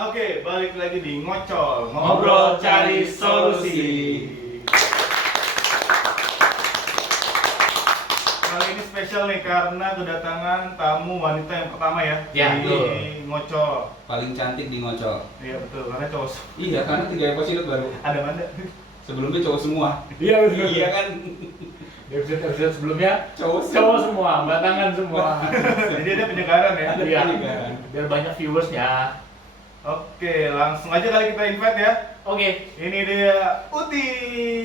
Oke, balik lagi di Ngocol, Ngobrol cari solusi. Kali ini spesial nih karena kedatangan tamu wanita yang pertama ya, Ya, di betul. Ngocol. Paling cantik di Ngocol. Iya betul, karena cowok. Iya, karena 3 episode baru. Ada mana? Sebelumnya cowok semua. Iya betul. Iya kan? Di episode sebelumnya Cowok semua, batangan semua. Jadi ada penyegaran ya. Ada Iya. penyegaran. Biar banyak viewersnya. Oke, langsung aja kali kita invite ya. Oke. Ini dia Uti.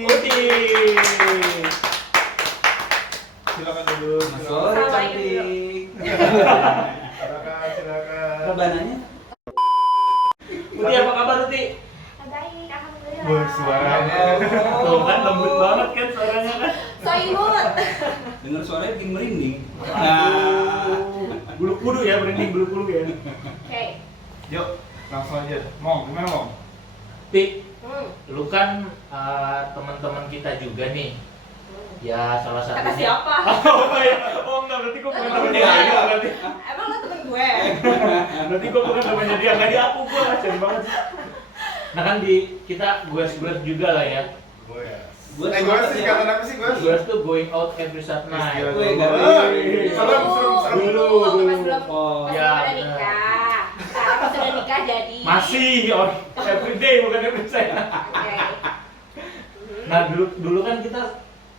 Uti. Silakan dulu. Mas Sore cantik. Silakan. Rebananya? Uti apa kabar Uti? Baik, alhamdulillah. Wah, suaranya. Tuh kan lembut banget kan suaranya kan. So imut. Dengar suaranya bikin merinding. Nah, Bulu kudu ya, merinding bulu kudu ya. Oke. Yuk, langsung aja. Mong, gimana Mong? Ti, Hmm. lu kan teman-teman kita juga nih. Ya salah Kata satunya. siapa? Oh iya. Oh enggak, berarti gua bukan temennya dia berarti. Emang lo temen gue? Berarti gua bukan temennya dia, enggak di aku gua jadi banget sih. Nah kan kita gue juga lah ya. Gue ya. Gue Gue sih ya. kata apa sih gue? Gue tuh going out every Saturday. Gila, Wih, gua. nggak Serem, serem, serem. Dulu, Pas belum, Oh, pas ya, belum ada benar. nikah. Sekarang pas udah nikah jadi. Masih every day bukan every day. Oke. Nah dulu kan kita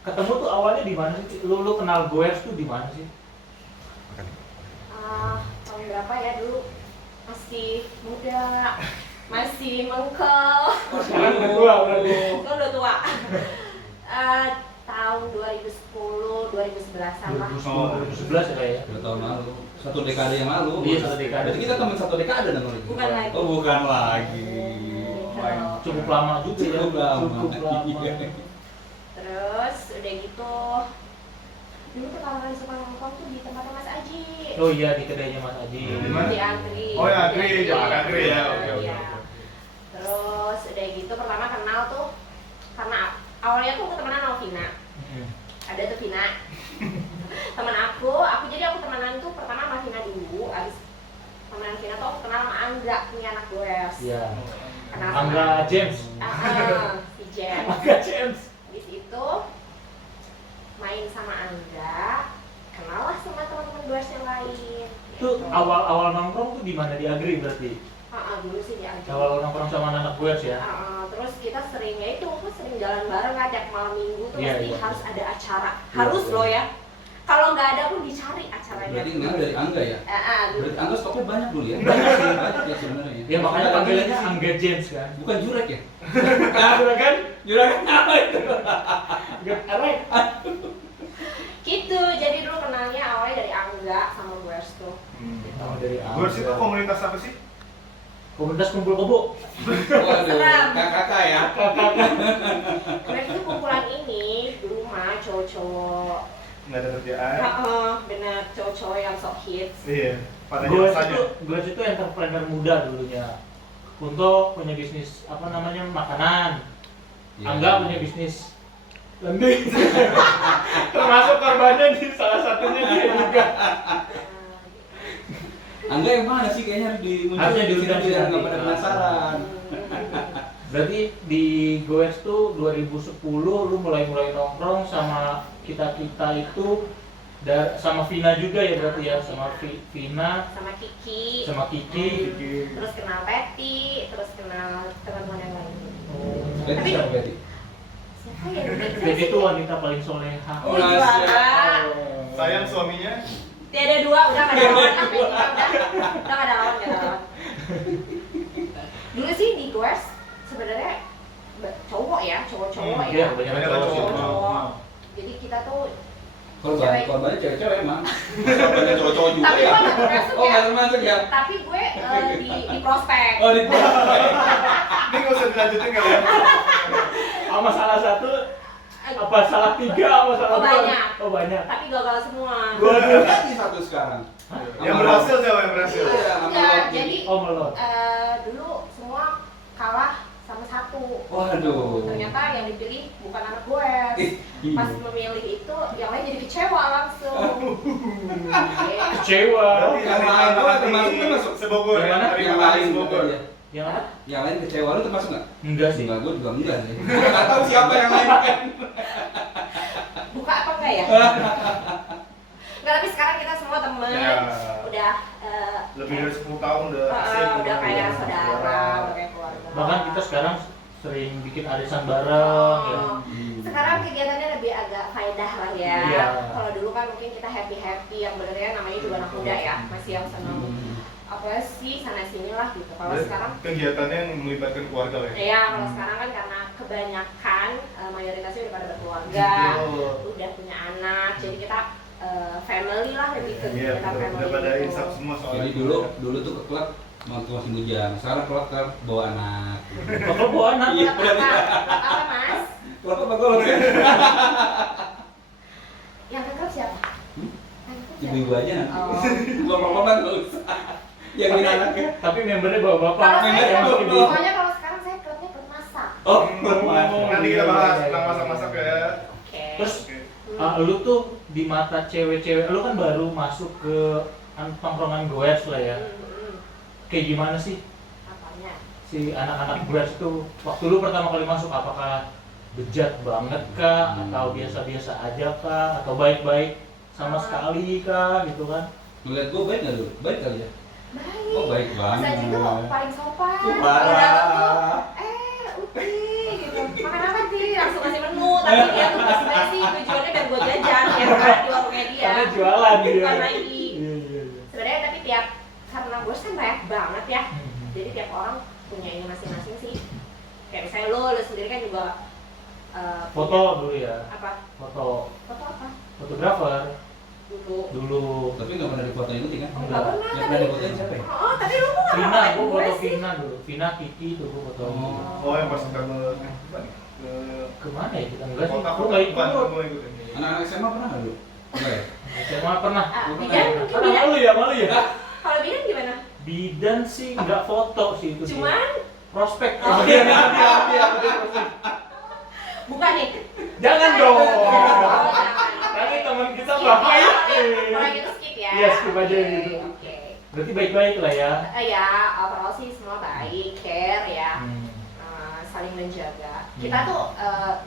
ketemu tuh awalnya di mana sih? Lu kenal gue tuh di mana sih? Tahun berapa ya dulu? Masih muda, masih mengkel. Sekarang udah tua berarti. Lo udah tua. Tahun 2010, 2011-an lah. 2011 ya kayaknya. 2 tahun lalu. 1 dekade yang lalu. Iya, 1 dekade. Berarti kita teman 1 dekade dong Rik? Bukan lagi. Oh, bukan lagi. Cukup lama juga ya. Cukup lama. Cukup lama. Iya. Terus udah gitu, dulu pertama kali suka nongkrong tuh di tempatnya Mas Aji. Oh iya di kedainya Mas Aji. Di mana? Di Agri. Oh, ya, Agri, Di Jalan Agri ya. Oke, oke, Iya. oke. Terus udah gitu pertama kenal tuh karena awalnya tuh ketemenan sama Vina. Ada tuh Vina. Temen aku jadi aku temenan tuh pertama sama Vina dulu, abis temenan Vina tuh aku kenal sama Angga, ini anak gue. Iya. Kenal sama Angga James. si James. Angga James. Habis itu main sama Angga, kenal lah sama teman-teman gue yang lain. Tuh awal nongkrong tuh di mana di Agri berarti? Dulu sih dia aja. Awal nongkrong sama anak gue ya. Terus kita seringnya itu sering jalan bareng kan tiap malam minggu tuh Iya, mesti iya. harus ada acara. Iya, Harus iya. loh ya. Kalau nggak ada pun dicari acaranya. Berarti enggak dari Angga ya? Dulu. Berarti Angga stoknya banyak dulu ya? Banyak ya sebenarnya ya? Ya makanya panggilannya Angga James kan. Bukan Jurek ya? Juragan? Juragan apa itu? Enggak arek. Gitu, jadi dulu kenalnya awalnya dari Angga sama gue tuh. Oh, dari Gue sih tuh komunitas apa sih? Komunitas kumpul kebo. Waduh, Seram. kakak ya? Karena itu kumpulan ini dulu mah cowok-cowok. Nggak ada kerjaan. Bener cowok-cowok yang sok hits. Iya. Pada Gue saja. itu entrepreneur muda dulunya. Kunto punya bisnis apa namanya makanan. Iya. Angga punya bisnis lending. Termasuk korbannya di salah satunya dia juga. Angga yang mana sih kayaknya harus Harusnya diundang diundang biar nanti. nggak pada penasaran. Berarti di Goes tuh 2010 lu mulai nongkrong sama kita itu sama Vina juga ya berarti ya sama Vina Sama Kiki. sama Kiki. Terus kenal Patty, terus kenal teman-teman yang lain. Berarti Tapi- siapa berarti? Siapa ya? Jadi itu wanita paling soleha. Oh, juara. Sayang suaminya. Tiada dua, udah gak ada lawan sampai ini udah gak ada lawan, gak ada lawan. Dulu sih di Goes sebenarnya cowok ya, cowok-cowok Iya, ya. banyak Banyak cowok sih. cowok. Cowok. Jadi kita tuh Korbannya cewek-cewek emang. Korbannya cowok-cowok juga tapi ya? gua nggak termasuk Oh, ya. nggak termasuk ya? Tapi gue di prospek. Oh, di Ini nggak usah dilanjutin kali ya. Sama salah satu apa salah 3 apa salah Oh, 2? banyak. Oh banyak. Tapi gagal semua. Waduh, lagi satu sekarang. Yang berhasil siapa yang berhasil? Iya, sama Ya, Loki. jadi Oh melon. dulu semua kalah sama satu. Waduh. Ternyata yang dipilih bukan anak gue. Ih, Pas memilih itu, yang lain jadi kecewa langsung. Kecewa. Berarti yang dari lain anak tuh hati termasuk sebogor Yang ya, mana? dari yang anak hati lain sebogor. ya. Yang apa? Yang lain kecewa lu termasuk nggak? Enggak sih. Enggak, gue juga enggak sih. Gue nggak tahu siapa yang lain kan. Buka apa enggak ya? Enggak, tapi sekarang kita semua temen. Ya. Udah Lebih dari 10 tahun udah udah kayak saudara, udah kayak keluarga. Bahkan kita sekarang sering bikin arisan bareng ya. Sekarang kegiatannya lebih agak faedah lah ya. Iya. Kalau dulu kan mungkin kita happy yang benernya namanya juga anak muda ya, masih yang seneng apa sih sana sini lah gitu. Kalau sekarang kegiatannya yang melibatkan keluarga lah ya. ya, kalau sekarang kan karena kebanyakan mayoritasnya udah pada berkeluarga, udah punya anak, jadi kita family lah lebih ke Iya, kegiatan family. udah pada gitu. insaf semua soalnya. Jadi dulu tuh ke klub waktu masih bujang. Sekarang klub bawa anak. Kalau bawa anak Iya, Klub apa Mas? Klub apa gue loh? Yang ke klub siapa? Hmm? Yang ke klub siapa? Ibu-ibu aja nanti. Oh. Bapak-bapak nggak usah. Yang ini anaknya. tapi membernya bawa bapak. Kalau Membernya saya bawa klub, bapak. pokoknya kalau sekarang saya klubnya klub masak. Oh, Nanti kita bahas tentang masak-masak ya. Oke. Terus Oke. lu tuh di mata cewek-cewek, lu kan baru masuk ke tongkrongan goes lah ya. Kayak gimana sih Apanya? si anak-anak goes tuh waktu lu pertama kali masuk, apakah bejat banget kah, atau biasa-biasa aja kah, atau baik-baik sama sekali kah gitu kan? Ngeliat gue baik nggak lu? Baik kali ya? Baik. Oh baik banget. Saya juga paling sopan. Kalau Parah. datang tuh, Uti, gitu. Makan apa sih? Langsung kasih menu. Tapi dia tuh sebenarnya sih tujuannya biar buat jajan, ya kan di warungnya dia. Karena jualan gitu. Bukan lagi. Iya, iya, iya. Sebenarnya tapi tiap karena gue kan banyak banget ya. Hmm. Jadi tiap orang punya ini masing-masing sih. Kayak misalnya lu sendiri kan juga Foto punya- dulu ya, apa? foto Foto apa? fotografer Dulu. dulu. Tapi nggak pernah difotoin itu kan? Enggak pernah. Yang Tapi pernah difotoin siapa ya? Oh, tapi lu kok nggak Vina, ngapain gua gue foto sih? Vina dulu, Vina Kiki tuh gua foto. Oh. Oh, yang pas kita ke Kemana ya kita enggak sih? kota Gua nggak ikut. gue ikutin. Anak-anak SMA pernah nggak lu? Enggak ya? SMA pernah. Bidan mungkin Karena bidan. malu ya, malu ya. Kalau bidan gimana? Bidan sih nggak foto sih itu sih. Cuman Prospek. Oh. Dia. bukan nih. Jangan dong. Oh, jangan. Nanti teman kita Skip bahaya. ya, kalau gitu skip ya. Iya, skip aja gitu. Oke. Berarti baik-baik lah ya. Ya, overall sih semua baik, care ya. Hmm. Saling menjaga. Kita tuh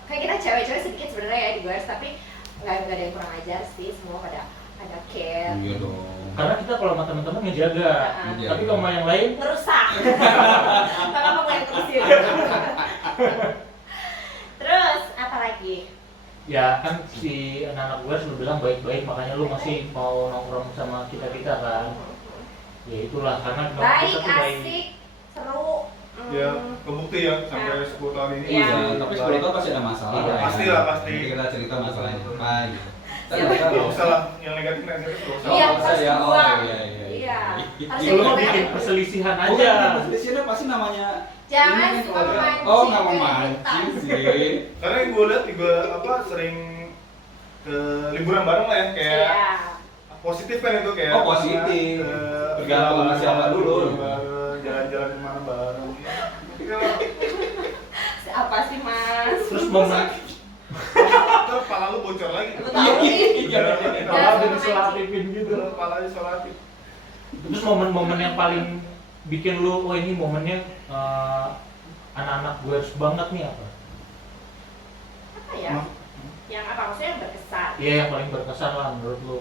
kayak kita cewek-cewek sedikit sebenarnya ya di Goers, tapi nggak ada yang kurang ajar sih, semua pada care. Iya dong. Karena kita kalau sama teman-teman ngejaga. Iya. Tapi kalau sama yang lain Ngerusak. Kenapa mau yang terusin? Terus apa lagi? ya kan si anak-anak gue selalu bilang baik-baik, makanya lu masih mau nongkrong sama kita-kita kan. Ya itulah karena Baik, kita tuh baik. asik, seru. Ya, kebukti ya sampai 10 tahun ini. Iya. Iya, tapi 10 tahun pasti ada masalah. Iya. ya. Pasti lah, pasti. Nanti kita cerita masalahnya apa gitu. Tapi Siapa? nggak Nggak tahu. usah lah, yang negatif-negatif nggak usah. Iya, usah harus ya. Oh, dibuang. iya, iya, iya. Iya. Harus Lu mah dibuang. bikin perselisihan Bukan, aja. di sini pasti namanya Jangan ini suka keluarga. memancing Oh, nggak keributan. memancing sih. Karena yang gue lihat juga sering ke liburan bareng lah ya, kayak Iya. positif kan itu kayak Oh, positif. Tergantung sama siapa dulu. bareng, jalan-jalan kemana bareng. Tapi kalau Apa sih Mas? Terus momen terus kepala lu bocor lagi. Aku tahu nih. Iya, kalau Jangan ada selapipin gitu. kepalanya solatif. Terus momen-momen yang paling bikin lu, oh ini momennya anak-anak gue harus banget nih apa? Apa ya? Yang apa maksudnya yang berkesan? Iya yang paling berkesan lah menurut lu.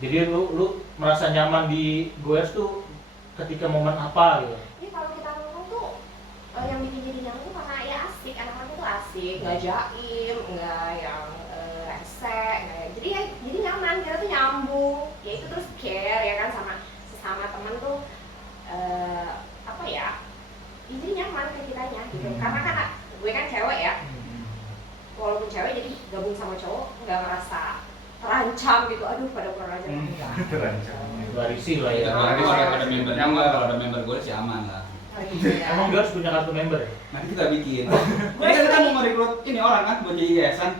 Jadi lu merasa nyaman di Goers tuh ketika momen apa gitu? Ini kalau kita ngomong tuh yang bikin jadi nyaman tuh karena ya asik, anak-anak itu asik, nggak jaim, nggak yang resek, jadi nyaman, kita tuh nyambung, ya itu terus care ya kan sama sesama temen tuh apa ya? Jadi nyaman ke kitanya gitu. Karena kan gue kan cewek ya, walaupun cewek jadi gabung sama cowok nggak ngerasa terancam gitu, aduh pada kurang ajar enggak. Terancam. Barisi lah ya. Tapi kalau ada member nyaman, kalau ada member gue sih aman lah. Oh, iya. Emang Goers punya kartu member ya? Nanti kita bikin. Ini kan kita mau merekrut ini orang kan buat jadi yayasan.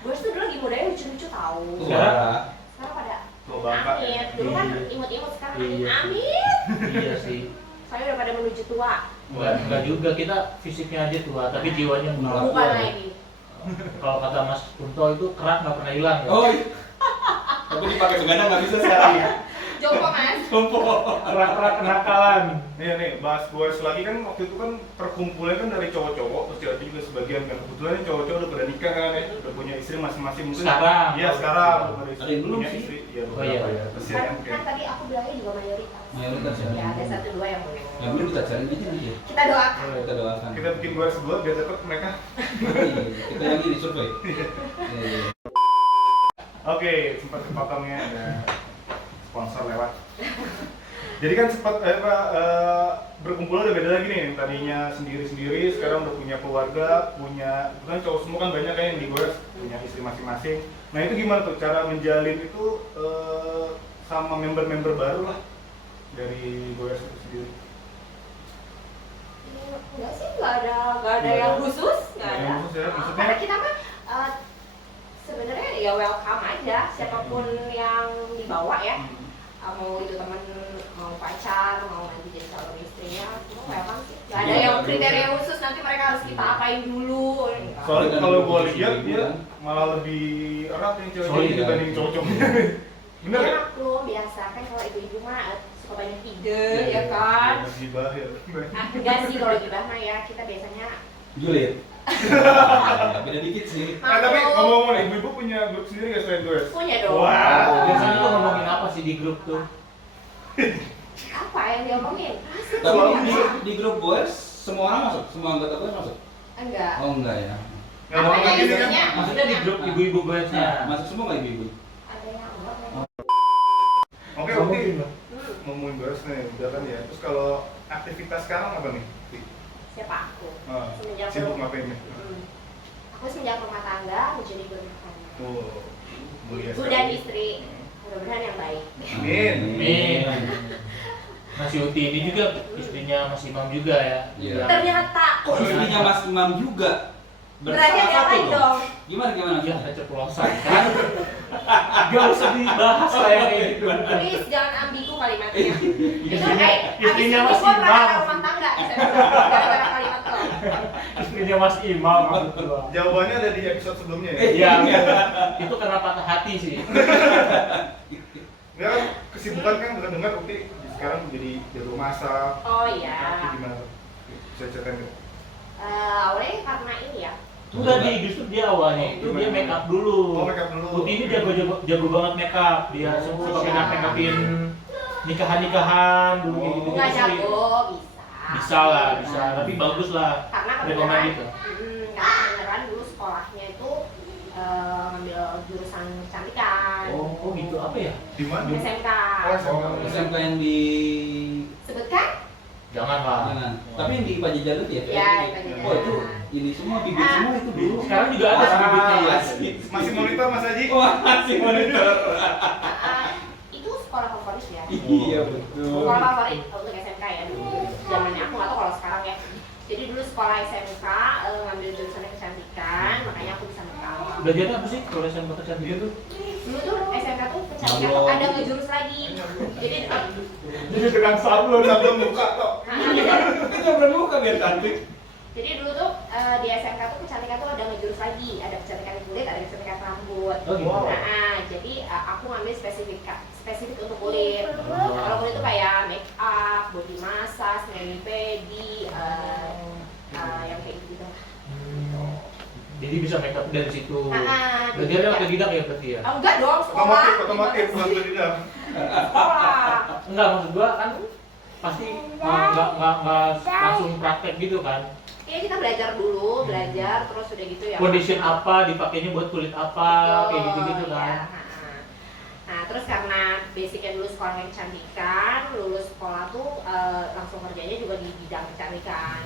Gue tuh dulu lagi mudanya lucu-lucu tahu. Wah. Sekarang pada Tua bangka. amit. Dulu kan Iya. imut-imut, sekarang Iya. amit. Iya sih. Soalnya udah pada menuju tua. Enggak juga, kita fisiknya aja tua, tapi jiwanya Menolak. menolak. Bukan tua. lagi. Kalau kata Mas Kunto itu kerak nggak pernah hilang ya. Oh, iya. Tapi dipakai begadang nggak bisa sekarang ya. Jompo mas. Kerak-kerak kenakalan. Nih, bahas goers lagi kan waktu itu kan perkumpulan kan dari cowok-cowok, terus cewek juga sebagian kan. Kebetulan cowok-cowok udah pada nikah kan ya, udah punya istri masing-masing mungkin. Sekarang? Iya sekarang udah pada Ada yang belum punya sih. istri. Iya Oh, iya. beberapa ya. Terus ya Kan mungkin. tadi aku bilangnya juga mayoritas. Mayoritas ya. Ya ada 1-2 yang belum. Yang belum kita cari aja nih. Kita doakan. Kita doakan. Kita bikin goers dua biar dapet mereka. Kita yang ini survei. Iya. Oke, sempat kepotongnya ada sponsor lewat. Jadi kan sempat berkumpul udah beda lagi nih. Tadinya sendiri-sendiri, sekarang udah punya keluarga, punya kan cowok semua kan banyak kan yang di goers, punya istri masing-masing. Nah itu gimana tuh cara menjalin itu sama member-member baru lah dari goers itu sendiri? Enggak sih, enggak ada yang khusus, enggak ada. Yang khusus ya, maksudnya? Karena kita mah sebenarnya ya welcome aja siapapun yang dibawa ya. Mau itu teman, mau pacar, mau nanti jadi calon istrinya, semua welcome sih. Gak ada yang kriteria khusus nanti mereka harus kita apain dulu. Soalnya kalau gua lihat dia malah lebih erat yang cewek Solid, dibanding ya. cowok-cowoknya. Bener Ya ya? maklum, biasa kan kalau ibu-ibu mah suka banyak ide ya kan. Gibah ya. Enggak sih kalau gibah mah ya kita biasanya Julid. Beda dikit sih. Tapi ngomong-ngomong nih, ibu-ibu punya grup sendiri nggak selain goers? punya dong. Wow. Biasanya tuh ngomongin apa sih di grup tuh? Apa yang diomongin? Asik Tapi sih. di grup boys semua orang masuk, semua anggota boys masuk. Enggak. Oh enggak ya. Nggak Apa ngomong yang lagi nih kan? isinya? Maksudnya di grup ibu-ibu goesnya. Masuk semua nggak ibu-ibu? Ada yang enggak. Oke, Uti. Ngomongin goers nih, udah kan ya. Terus kalau aktivitas sekarang apa nih? Uti? Siapa aku? Ah, Semenjak sibuk belum- ngapain nih? Aku semenjak rumah tangga menjadi ibu rumah tangga. Oh, mulia Ibu sekali. dan istri. Mudah-mudahan yang baik. Amin. Amin. Mas Yuti ini juga istrinya Mas Imam juga ya. Iya. Ternyata. Kok istrinya Mas Imam juga? Berarti ada yang lain dong. Gimana? Ya ada ceplosan kan. Gak usah dibahas lah yang kayak gitu. Please jangan ambigu kalimatnya. Itu Istrinya abis Mas itu gua pernah Imam. ada rumah tangga. Gara-gara kalimat lo. Istrinya Mas Imam maksud gua. Jawabannya ada di episode sebelumnya ya. Iya, itu karena patah hati sih. Ya kan kesibukan kan dengar Uti sekarang jadi jago masak. Oh Itu iya. gimana? Bisa ceritain nggak? Awalnya karena ini ya. Enggak justru dia awalnya itu dia make up dulu. Oh, make up dulu. Putih ini jago banget make up. Dia suka make upin nikahan dulu gitu. Nggak jago, bisa. Bisa lah, bisa. Tapi bagus lah. Karena Rekomen kebenaran, gitu. karena kebenaran dulu sekolahnya itu ngambil jurusan kecantikan. Oh gitu apa ya? Di mana? SMK. Oh, SMK. SMK yang di Sebutkan? Jangan lah. Jangan. Tapi yang di Pajajaran itu ya? Ya, di Pajajaran. Oh itu ini semua bibit semua itu dulu. Sekarang juga ada sih bibitnya ya. Masih monitor Mas Haji? Wah, masih monitor. Itu sekolah favorit ya. Iya betul. Sekolah favorit untuk SMK ya dulu. Zamannya aku nggak tahu kalau sekarang ya. Jadi dulu sekolah SMK ngambil jurusannya kecantikan, makanya aku bisa make up. Belajarnya apa sih kalau SMK kecantikan tuh? Dulu tuh SMK tuh kecantikan tuh ada ngejurus lagi. Jadi Jadi dengan sablon. Sablon muka tok. Kita belum buka biar cantik. Jadi dulu tuh di SMK tuh kecantikan tuh ada ngejurus lagi, ada kecantikan kulit, ada kecantikan rambut. Oh gitu. Jadi aku ngambil spesifik untuk kulit. Kalau kulit tuh kayak make up, body massage, mani pedi, yang kayak gitu. Jadi bisa make up dari situ. Berarti Jadi ada ya. otodidak ya berarti ya? Oh, enggak dong, sekolah. Otomotif bukan tidak. Sekolah. Enggak, maksud gua kan pasti nggak langsung praktek gitu kan. Iya kita belajar dulu, terus udah gitu ya. Foundation apa dipakainya buat kulit apa kayak gitu-gitu Iya. kan. Nah terus karena basicnya dulu sekolahnya kecantikan, lulus sekolah tuh langsung kerjanya juga di bidang kecantikan.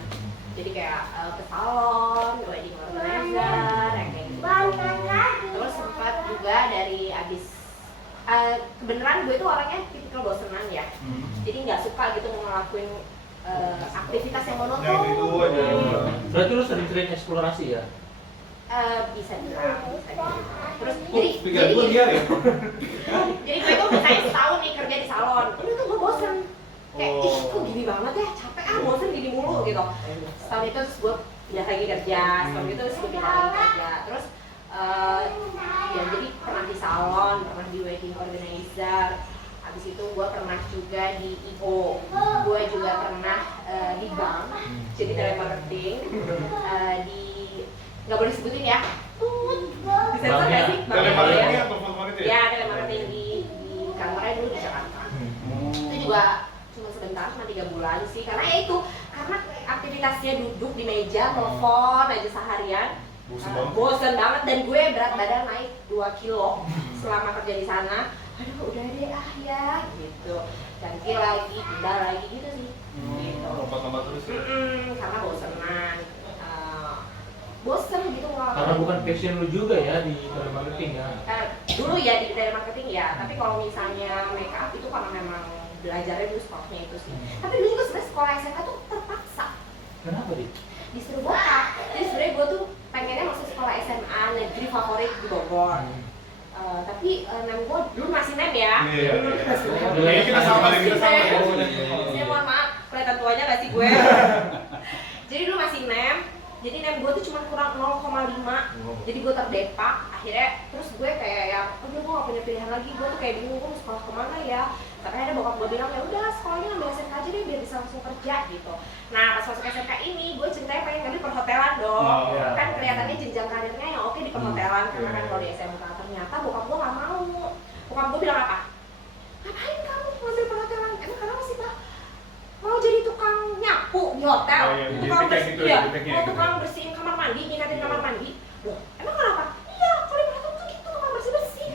Jadi kayak ke salon, wedding organizer, yang kayak gitu. Terus sempat juga dari abis kebenaran gue tuh orangnya tipikal bosenan ya. Jadi nggak suka gitu ngelakuin aktivitas yang monoton. Yang itu aja. Berarti lu sering-sering eksplorasi ya? Bisa bilang. Terus Pikiran gue liar ya. jadi gue tuh misalnya setahun nih kerja di salon, ini tuh gue bosen. Kayak, ih kok gini banget ya, capek bosen gini mulu gitu. Setahun itu terus gue pindah lagi kerja, setahun itu terus gue pindah lagi kerja. Terus ya jadi pernah di salon, pernah di wedding organizer. Habis itu gue pernah juga di IO, gue juga pernah di bank, jadi telemarketing, di nggak boleh disebutin ya, di sensor nggak sih? Telemarketing atau telepon itu ya? Ya, telemarketing di kantornya dulu di Jakarta. Itu juga cuma sebentar, cuma 3 bulan sih, karena ya itu, karena aktivitasnya duduk di meja, telepon aja seharian. Bosen banget, dan gue berat badan naik 2 kilo selama kerja di sana. Aduh udah deh ya gitu, ganti lagi, pindah lagi gitu sih. Gitu. Lompat-lompat terus ya? Karena bosenan, bosen gitu Karena bukan passion lu juga ya di telemarketing ya. dulu ya di telemarketing ya, tapi kalau misalnya make up itu karena memang belajarnya dulu sekolahnya itu sih. Tapi dulu juga sebenarnya sekolah SMK tuh terpaksa Kenapa Dik? disuruh bokap. Jadi sebenarnya gue tuh pengennya masuk sekolah SMA negeri favorit di Bogor. Tapi nem gue dulu masih nem ya. Iya. Dulu masih nem. Jadi kita sama deh, kita sama. Saya mohon maaf, kelihatan tuanya gak sih gue? Jadi dulu masih nem. Jadi nem gue tuh cuma kurang 0,5. Jadi gue terdepak. Akhirnya terus gue kayak yang, gue gak punya pilihan lagi. Gue tuh kayak bingung, gue mau sekolah kemana ya. Tapi akhirnya bokap gue bilang, ya udah sekolahnya ngambil SMK aja deh biar bisa langsung kerja gitu. Nah pas masuk SMK ini, gue ceritanya pengen ngambil perhotelan dong. Oh, iya. Kan kelihatannya jenjang karirnya yang oke di perhotelan. Karena kan kalau di SMK ternyata bokap gue gak mau. Bokap gue bilang apa? Ngapain kamu ngambil perhotelan? Emang kenapa sih Pak? Mau jadi tukang nyapu di hotel? Oh, iya, jadi Tukang kayak bersihin, gitu ya, iya, juteknya mau gitu. tukang bersihin kamar mandi, nyikatin kamar mandi. Loh, emang kenapa? Iya, kalau di perhotelan tuh gitu, tukang bersih-bersih.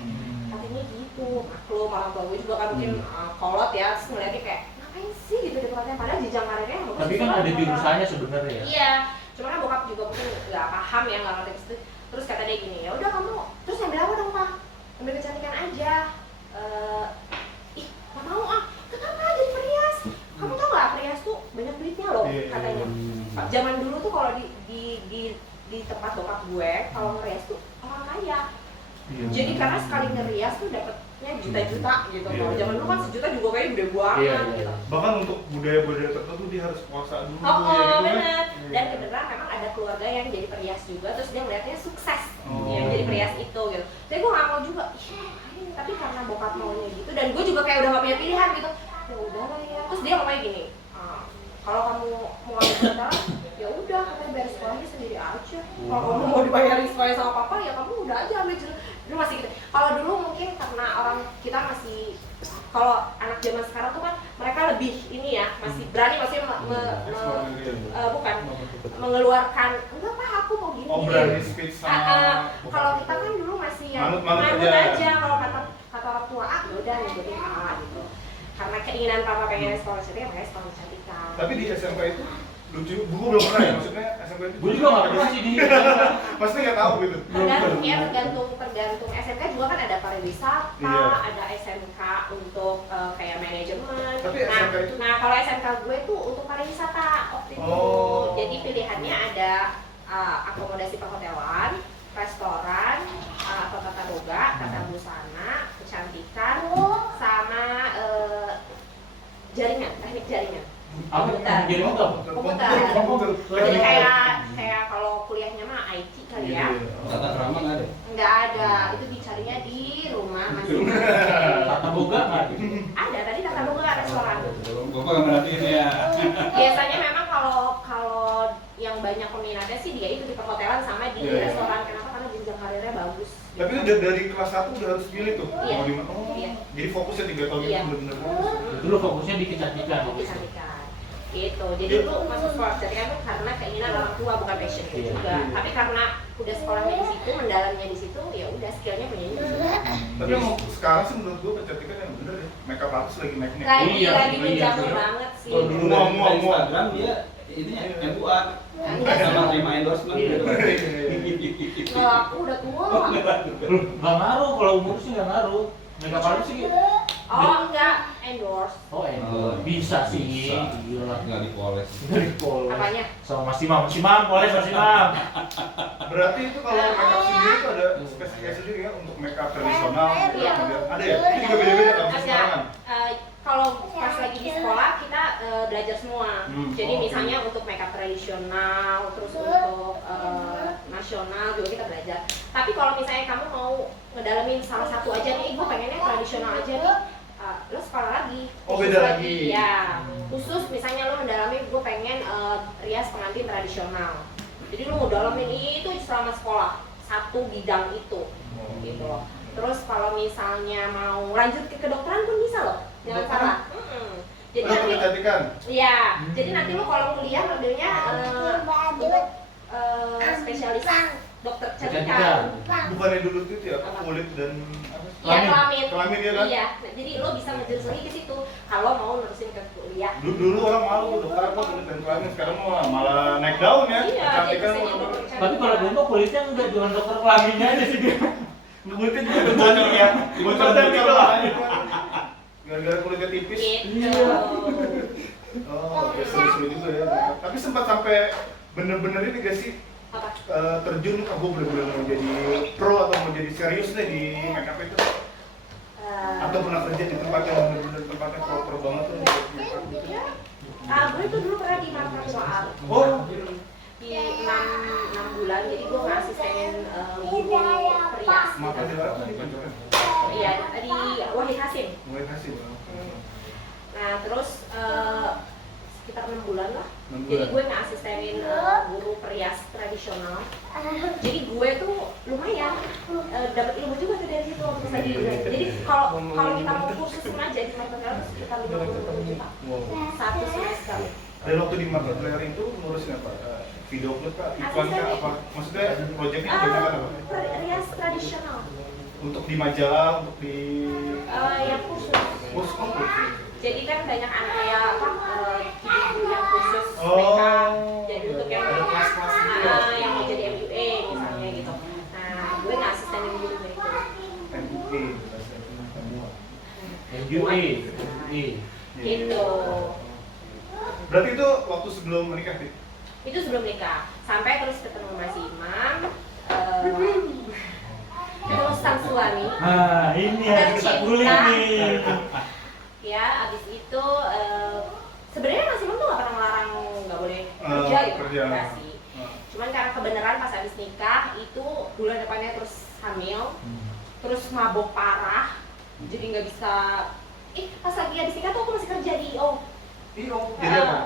Katanya gitu, maklum orang tua gue juga kan mungkin kolot ya, terus ngeliatnya kayak ngapain sih gitu di perhotelan, padahal jenjang karirnya yang bagus. Tapi kan ada jurusannya sebenarnya ya. Iya, cuma kan bokap juga mungkin nggak paham ya, nggak ngerti itu. Terus kata dia gini, ya udah kamu terus ambil apa dong Pak? Ambil kecantikan aja. Ih, nggak mau ah. Kenapa jadi perias? Kamu tau nggak perias tuh banyak duitnya loh katanya. Zaman dulu tuh kalau di tempat bokap gue, kalau ngerias tuh orang kaya. Jadi karena sekali ngerias tuh dapetnya juta-juta gitu. Kalau zaman dulu kan sejuta juga kayaknya gede banget gitu. Bahkan untuk budaya-budaya tertentu dia harus puasa dulu Oh, ya gitu kan. bener. Dan kebetulan memang ada keluarga yang jadi perias juga, terus dia melihatnya sukses yang jadi perias itu gitu. Tapi gue gak mau juga, tapi karena bokap maunya gitu, dan gue juga kayak udah gak punya pilihan gitu. Ya udah lah ya. Terus dia ngomongnya gini, kalau kamu mau ambil sekarang, ya udah katanya bayar sekolahnya sendiri aja. Kalau kamu mau dibayarin sekolahnya sama papa, ya kamu udah aja ambil. Dulu masih gitu. Kalau dulu mungkin karena orang kita masih, kalau anak zaman sekarang tuh kan mereka lebih ini ya, masih berani, maksudnya bukan mengeluarkan enggak Pak aku mau gini. Oh, berani speech sama kalau kita kan dulu masih yang manut aja, kalau kata orang tua ya udah ngikutin gitu. Karena keinginan papa pengen sekolah cantik, makanya sekolah kecantikan. Tapi di SMK itu lucu, gue belum pernah ya, maksudnya SMK itu Gue juga nggak pernah sih di. pasti nggak tahu gitu. Tergantung ya, tergantung SMK juga kan ada pariwisata, Iya. ada SMK untuk kayak manajemen. Tapi SMK itu? Nah kalau SMK gue tuh untuk pariwisata waktu itu. Oh. Jadi pilihannya ada akomodasi perhotelan, restoran, atau tata boga, tata busana, kecantikan, sama jaringan, teknik jaringan. Apa? Jadi itu apa? Komputer. Jadi kayak kalau kuliahnya mah IT kali ya. Tata krama nggak ada. Nggak ada, itu dicarinya di rumah masing. Tata boga nggak? Ada, tadi tata boga restoran. Bapak nggak merhatiin ya. Biasanya memang kalau yang banyak peminatnya sih dia itu di perhotelan sama di Iya. restoran. Kenapa? Karena jenjang karirnya bagus. Tapi itu dari kelas 1 udah harus pilih tuh. Iya. Mau di mana? Oh, Iya. jadi fokusnya 3 tahun Iya. itu benar-benar. Dulu fokusnya di kecantikan. Kecantikan. Gitu. Jadi itu masuk sekolah kecantikan itu karena keinginan orang tua, bukan passion Iya. juga. Tapi karena udah sekolahnya di situ, mendalamnya di situ, ya udah skillnya punya di situ. Tapi yang sekarang sih menurut gue kecantikan yang bener ya. Makeup artist lagi naik-naik. Lagi Iya, menjamur iya. banget sih. Kalau dulu Muah, Di muah. Instagram dia ini MUA Enggak sama terima endorsement gitu. Kalau aku udah tua. Nggak ngaruh, kalau umur sih nggak ngaruh. Makeup artist sih. Oh enggak, endorse. Oh, bisa sih. Bisa. Gila. Nggak dipoles. Dari poles. Apanya? Sama Mas Imam, poles Mas Imam. Berarti itu kalau makeup sendiri itu ada spesifikasi sendiri ya untuk makeup tradisional. Iya. Ada ya? Ini juga beda-beda nggak bisa Ada. sembarangan. Kalau pas lagi di sekolah kita belajar semua. Jadi Oh, misalnya untuk makeup tradisional, terus untuk nasional juga kita belajar. Tapi kalau misalnya kamu mau ngedalamin salah satu aja nih, gue pengennya tradisional aja nih. lo sekolah lagi. Oh, Khusus beda lagi. Ya, khusus misalnya lo mendalami, gue pengen rias pengantin tradisional. Jadi lo mau dalamin itu selama sekolah, satu bidang itu, gitu loh. Terus kalau misalnya mau lanjut ke kedokteran pun bisa loh, jangan salah. Jadi nanti, kecantikan. iya, jadi nanti lo kalau kuliah ngambilnya untuk spesialis dokter kecantikan. Bukannya dulu itu ya kulit dan Iya, kelamin. Kelamin ya kan? Iya, nah, jadi lo bisa menjurus lagi ke situ kalau mau nerusin ke kuliah. Dulu orang malu dokter apa kulit dan kelamin, sekarang malah naik daun ya. Iya, Kecantikan jadi mau dokter. Tapi kalau gue mah kulitnya enggak cuma dokter kelaminnya aja sih dia. Kulitnya juga bocor ya. Bocor makanya. Gara-gara kulitnya tipis. Gitu. Oh, oke, seru juga ya. Tapi sempat sampai bener-bener ini gak sih Apa? terjun, gue bener-bener mau jadi pro atau mau jadi serius deh di makeup itu? Atau pernah kerja di tempat yang bener-bener tempatnya pro banget tuh untuk makeup gitu? Gue itu dulu pernah di Marka Art. Oh, Di 6 bulan, jadi gue ngasistenin guru perias. makan di mana? Di Pancoran? Iya, di Wahid Hasim. Mulai kasih. Nah, terus sekitar 6 bulan lah. 6 Jadi bulan. gue ngasistenin guru perias tradisional. Jadi gue tuh lumayan dapat ilmu juga tuh dari situ waktu saya Jadi kalau kita mau kursus pun aja di Marka Art sekitar 50 juta satu semester. Dan waktu di Market Player itu ngurusin apa? Video klip kah? Iklan kah? Apa? Maksudnya proyeknya kebanyakan apa? Rias tradisional. Untuk di majalah, untuk di Yang khusus. kursus kursus. Jadi kan banyak anak kayak apa ibu yang khusus Oh. mereka. Jadi untuk yang Ada kelas-kelas gitu ya? yang mau jadi MUA misalnya gitu. Nah, gue nggak asistenin gurunya itu. MUA, bahasa semua. MUA. Gitu. Berarti itu waktu sebelum menikah, Dik? Itu sebelum nikah. Sampai terus ketemu Mas Imam. Terus sang suami. Nah, ini yang kita kulik nih. Ya, abis itu sebenarnya Mas Imam tuh nggak pernah ngelarang nggak boleh kerja gitu, kerja. enggak sih. Cuman karena kebenaran pas abis nikah itu bulan depannya terus hamil, terus mabok parah, jadi nggak bisa. Pas lagi abis nikah tuh aku masih kerja di IO. IO, jadi apa?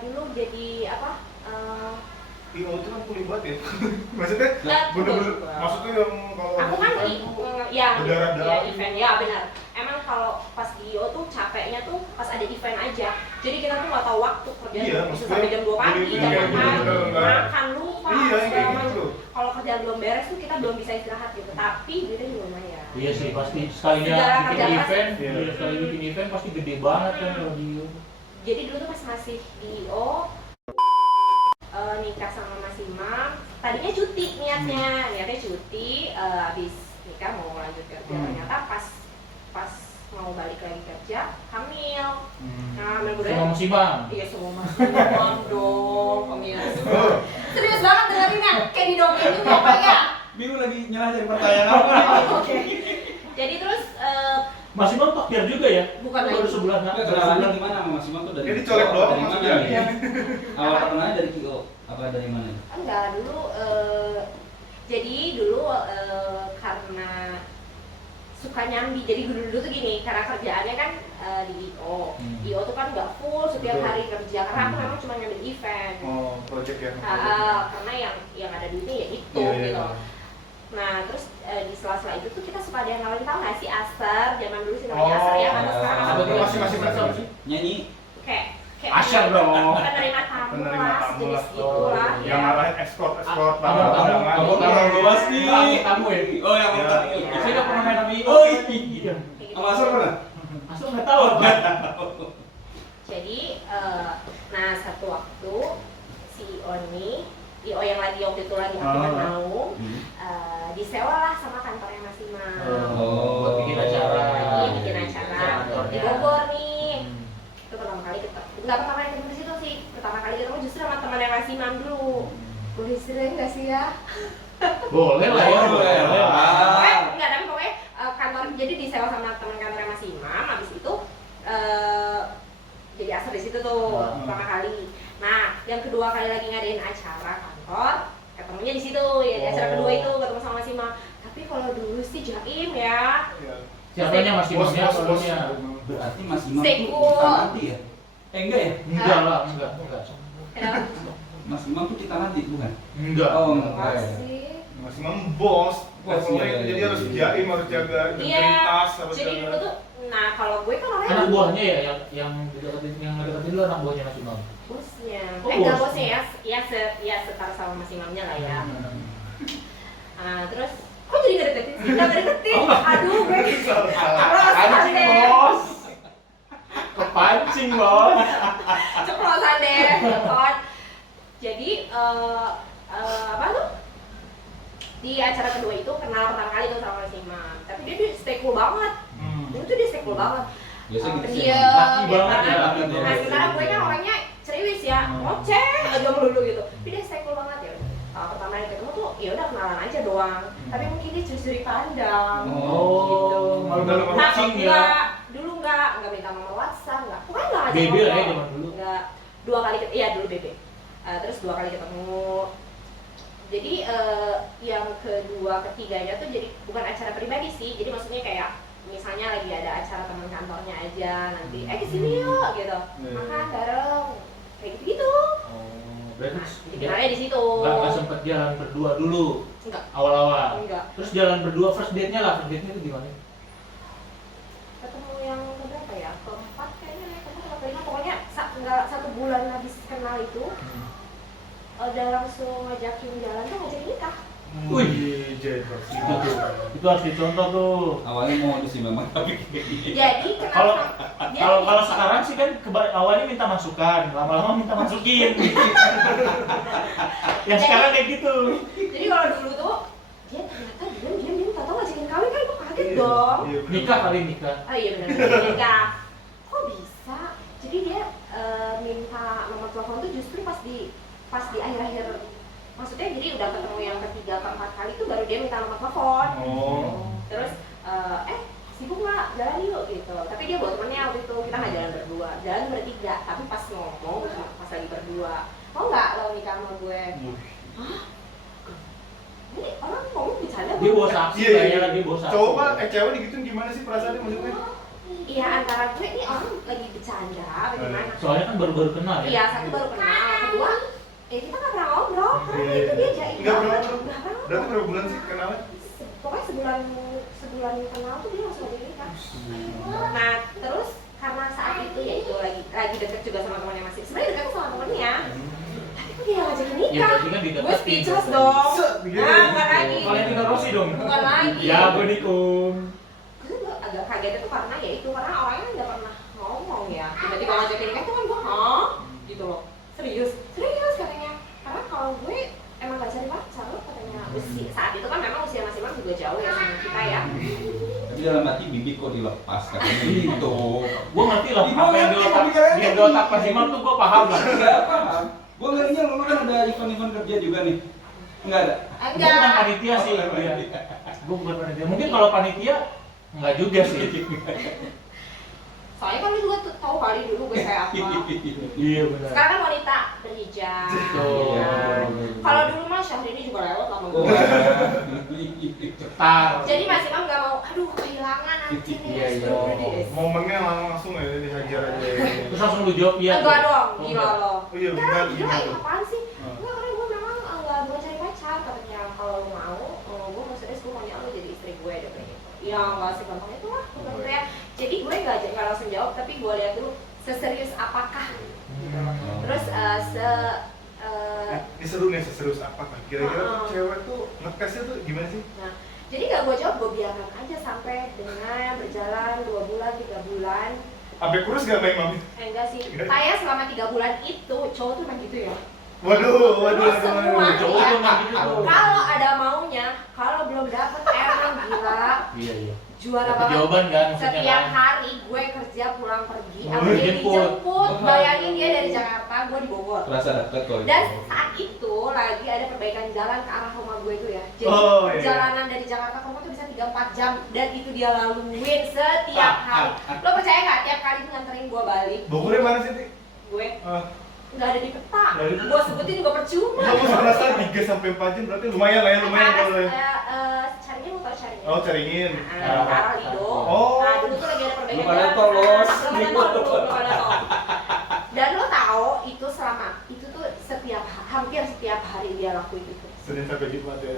Dulu jadi apa? IO itu kan kulit banget ya? Maksudnya bener-bener, maksudnya yang kalau Aku kan ya berdarah-darah event, ya benar. Emang kalau pas di IO tuh capeknya tuh pas ada event aja. Jadi kita tuh nggak tahu waktu kerja Iya, bisa maksudnya sampai jam 2 pagi, bener-bener jam kayak 4 pagi, bener-bener makan lupa, Iya, kayak segala gitu macam. tuh. Kalau kerjaan belum beres tuh kita belum bisa istirahat gitu. Tapi duitnya juga lumayan. Iya sih, pasti sekalinya Segala bikin kerja keras. event, Iya. iya, sekali bikin event pasti gede banget kan kalau di Jadi dulu tuh pas masih di IO nikah sama Mas Imam, tadinya cuti niatnya cuti, habis nikah mau lanjut kerja, ternyata pas mau balik lagi kerja hamil. Nah, hamil sama budaya. Mas Imam. Iya, sama Mas Imam dong, pemirsa. Serius banget dengerinnya, kayak didongengin pokoknya. Bingung lagi nyalahin pertanyaan apa nih? Oke. Jadi terus Mas Imam pakir juga ya? Bukan baru lagi. sebulan Enggak, kenalannya gimana sama Mas Imam tuh dari Jadi colek doang dari maksudnya. mana? Iya. Awal perkenalan dari KIO apa dari mana? enggak dulu jadi dulu karena suka nyambi, jadi dulu tuh gini, karena kerjaannya kan di IO. IO tuh kan nggak full setiap Betul. hari kerja, karena aku memang cuma nyambi event. Oh, project ya? Karena yang ada duitnya ya itu Iya, iya, gitu. iya. Nah terus di sela-sela itu tuh kita suka ada yang ngalamin, tau nggak sih Aser, zaman dulu sih namanya Aser ya, karena sekarang Apa tuh? Masih. Nyanyi. kayak Aser dong. penerima tamu Penerima lah, tamu sejenis lah. gitulah. Yang ngarahin ekspor Kamu barang-barangan. tamu luas nih. Kamu ya? Oh, yang Iya. pertama. Iya. Saya udah pernah main sama IO. Oh, iya. Kayak gitu. Sama Asur pernah? Masuk nggak tahu. Jadi, nah satu waktu si IO yang lagi waktu itu lagi aktifan mau disewa lah sama kantornya Mas Imam. Buat bikin acara. Lagi bikin acara Kantornya. di Bogor nih. Itu pertama kali ketemu, nggak pertama kali ketemu di situ sih. Pertama kali ketemu justru sama temannya Mas Imam dulu. Boleh sering nggak sih ya? Boleh lah ya. Boleh lah. Pokoknya nggak, tapi pokoknya kantor jadi disewa sama teman kantornya Mas Imam. Habis itu jadi asal di situ tuh pertama kali. Nah, yang kedua kali lagi ngadain acara kantor, ketemunya di situ ya, di acara kedua itu ketemu sama Mas Imam. Tapi kalau dulu sih jaim ya. Iya. Siapanya Mas Imamnya atau Bos. lunya? Berarti Mas Imam tuh Seko. kita nanti ya? Enggak ya? Enggak lah, enggak. Kenapa? Mas Imam tuh kita nanti bukan? Enggak. Oh, enggak ya. Masih. Mas Imam bos. Bos, Levelnya, iya, jadi iya, harus iya. jaim, harus jaga Iya. integritas, harus Jadi jaga. dulu tuh, nah kalau gue kan orangnya Anak buahnya ya yang deketin dulu anak buahnya Mas Imam. bosnya. Oh, Enggak bos. bosnya ya, ya setara sama Mas Imamnya lah ya. Terus kok jadi nggak deketin sih? Nggak deketin. Aduh, gue Kepancing bos. Kepancing bos. ceplosan deh, cepot. Jadi apa tuh? Di acara kedua itu kenal pertama kali tuh sama Mas Imam. Tapi dia stay cool banget. Dulu tuh dia stay cool banget. Biasa gitu sih. Dia Laki banget ya, laki Nah, banget. sekarang gue kan orangnya ceriwis ya, ngoceh aja melulu gitu. Tapi dia stay cool banget ya. Pertama kali ketemu tuh ya udah kenalan aja doang. Tapi mungkin dia curi-curi pandang. gitu. malu-malu Tapi kucing ya. enggak, dulu enggak minta nomor WhatsApp, enggak. Pokoknya enggak ngajak BB lah ya ngobrol. zaman dulu. Enggak. Dua kali iya dulu BB. Terus 2 kali ketemu. Jadi yang kedua ketiganya tuh jadi bukan acara pribadi sih. Jadi maksudnya kayak misalnya lagi ada acara teman kantornya aja nanti kesini yuk gitu. Makan bareng. Kayak gitu-gitu. Berarti Dikenalnya di situ. nggak sempet jalan berdua dulu Enggak. awal-awal. Enggak. Terus jalan berdua first date-nya lah, first date-nya itu gimana? Ketemu yang keberapa ya? Keempat kayaknya ya, keempat atau kelima. Pokoknya enggak 1 bulan habis kenal itu udah langsung ngajakin jalan tuh ngajakin nikah. Wih, jadi Itu tuh, itu harus dicontoh tuh. Awalnya mau sih memang tapi Jadi Kalau kenapa? kalau sekarang sih kan awalnya minta masukan, lama-lama minta masukin. Yang sekarang kayak gitu. Jadi kalau dulu tuh dia ternyata diam tahu ngajakin kawin kan gue kaget dong. Nikah kali nikah. Oh iya benar nikah. Kok bisa? Jadi dia minta nomor telepon tuh justru pas di akhir-akhir, maksudnya jadi udah ketemu yang ketiga keempat kali tuh baru dia minta nomor telepon. Terus sibuk nggak jalan yuk gitu. Tapi dia bawa temennya waktu itu, kita nggak jalan berdua, jalan bertiga. Tapi pas ngomong pas lagi berdua, mau nggak lo nikah sama gue? Hah? Ini orang ngomong bercanda. Dia bawa saksi Iya, iya, kayaknya, iya. dia bawa saksi. Coba cewek digituin gimana sih perasaannya maksudnya? Iya antara gue ini orang lagi bercanda bagaimana? Soalnya kan baru-baru kenal ya. Iya satu baru kenal, kedua kita nggak pernah ngobrol karena itu dia jaim Nggak banget. pernah. Nggak pernah. Berarti berapa bulan sih kenalnya? Pokoknya sebulan kenal tuh dia langsung jadi nikah. Nah terus karena saat itu ya itu lagi deket juga sama temannya masih. Sebenarnya deket sama temannya. Tapi kok dia ngajakin Ya nikah? berarti kan dideketin. Gue speechless dong. Set, begini. Nah bukan lagi. Valentino Rossi dong. Bukan lagi. Ya, gue nikung. Gue tuh agak kaget itu karena ya itu karena orangnya nggak pernah ngomong ya. Tiba-tiba ngajakin nikah tuh kan gue gitu loh. Serius katanya. Karena kalau gue emang gak cari pacar loh katanya. Saat itu kan memang usia Mas Imam juga jauh ya sama kita ya. tapi dalam hati bibi kok dilepas katanya gitu. Gue ngerti lah apa yang di otak Mas Imam tuh gue paham lah. Enggak paham. Gua ngerinya lu kan ada event-event kerja juga nih. Enggak ada. Gue bukan panitia sih. Gue bukan panitia. Mungkin kalau panitia enggak juga sih. Soalnya kan lu juga tahu kali dulu gue kayak apa. Iya benar. Sekarang kan wanita berhijab. Betul. ya. Kalau dulu mah Syahrini juga lewat sama gue. Cetar. Jadi Mas Imam gak mau, aduh kehilangan anjir nih. Iya, iya. Momennya langsung ya dihajar aja. Terus langsung lu jawab iya. Enggak tuh. dong, Oh, gila enggak. lo. Oh iya, Enggak, gimana? gila apaan sih? Enggak, karena gue memang enggak mau cari pacar katanya. Kalau lu mau, gue mau serius, gue maunya lu jadi istri gue deh kayak gitu. Ya enggak segampang itu lah, menurut ya. Jadi gue enggak langsung jawab, tapi gue lihat dulu seserius apakah gitu. Terus Ini seru nih, seserius apakah? Kira-kira tuh cewek tuh ngekasnya tuh gimana sih? nah, jadi gak gue jawab, gue biarkan aja sampai dengan berjalan 2 bulan, 3 bulan. Sampai kurus gak main mami? Enggak sih, kayak selama 3 bulan itu cowok tuh emang gitu ya. Waduh. Semua Cowok ya. tuh emang gitu tuh. Kalau ada maunya, kalau belum dapet emang gila. Iya. Juara Dapet banget. jawaban kan maksudnya Setiap kan. hari gue kerja pulang pergi, Oh, sama dia dijemput. dijemput. Bayangin dia dari Jakarta, gue di Bogor. Terasa deket kok. Dan saat itu lagi ada perbaikan jalan ke arah rumah gue itu ya. Jadi Oh, iya. perjalanan dari Jakarta ke rumah tuh bisa 3-4 jam dan itu dia laluin setiap hari. Lo percaya nggak? Tiap kali tuh nganterin gue balik. Bogornya mana sih, Ti? Gue Ah, nggak ada di peta. Nggak ada di peta. Gue sebutin juga percuma. Kamu penasaran 3 sampai 4 jam berarti lumayan lah ya, lumayan kalau ya. Carinya mau tau carinya Oh, caringin. Ke arah Lido. Oh. Nah dulu tuh lagi ada perbaikan Belum ada jalan. tol, Bos. Belum ada tol dulu, belum ada tol. Dan lo tahu itu selama itu tuh hampir setiap hari dia lakuin itu. Senin sampai Jumat ya.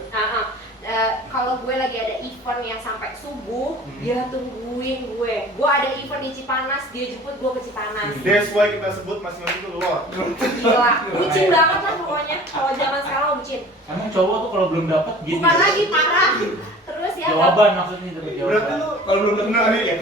Kalau gue lagi ada event yang sampai subuh, dia tungguin gue. Gue ada event di Cipanas, dia jemput gue ke Cipanas. That's why kita sebut Mas Mas itu luar. Gila, bucin banget lah pokoknya. Kalau zaman sekarang bucin. Emang cowok tuh kalau belum dapat gitu. Bukan lagi parah. Terus ya. Jawaban maksudnya dapat Berarti jawaban. lu Kalau belum bener dapat nih ya.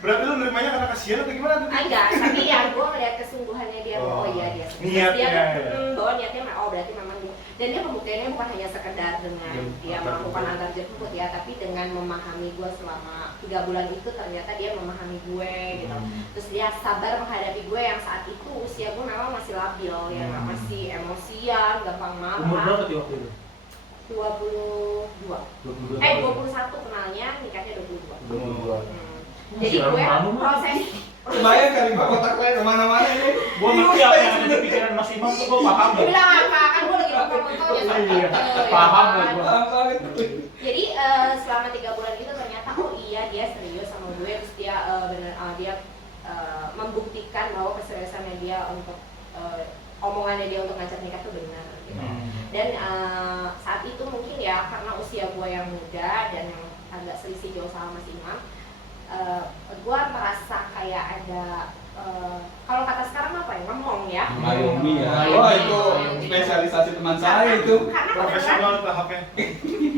Berarti lu nerimanya karena kasihan atau gimana tuh? Enggak, tapi ya gue ngeliat kesungguhannya dia bahwa oh iya dia serius. Niatnya, Dia ya. bahwa niatnya oh berarti memang dia. Dan dia pembuktiannya bukan hanya sekedar dengan dia melakukan antar jemput ya, tapi dengan memahami gue selama 3 bulan itu ternyata dia memahami gue gitu. Terus dia sabar menghadapi gue yang saat itu usia gue memang masih labil ya, masih emosian, gampang marah. Umur berapa tuh waktu itu? 22. 22. 21 kenalnya, nikahnya 22. 22. Jadi gue proses Kebayang kali Pak otaknya kemana-mana ini. Gua ngerti apa yang ada di pikiran Mas Imam tuh, gua paham dia ya. bilang apa kan gue lagi nonton ya Iya, paham lah gua. Paham banget. Jadi selama 3 bulan itu ternyata oh iya dia serius sama gue, terus dia membuktikan bahwa keseriusannya dia untuk omongannya dia untuk ngajak nikah tuh benar gitu. Dan saat itu mungkin ya karena usia gue yang muda dan yang agak selisih jauh sama Mas Imam, gue merasa kayak ada kalau kata sekarang apa ya, ngomong ya. Mayomi ya. Mayomi. Wah itu spesialisasi teman saya itu. Karena kebetulan Profesional tahapnya.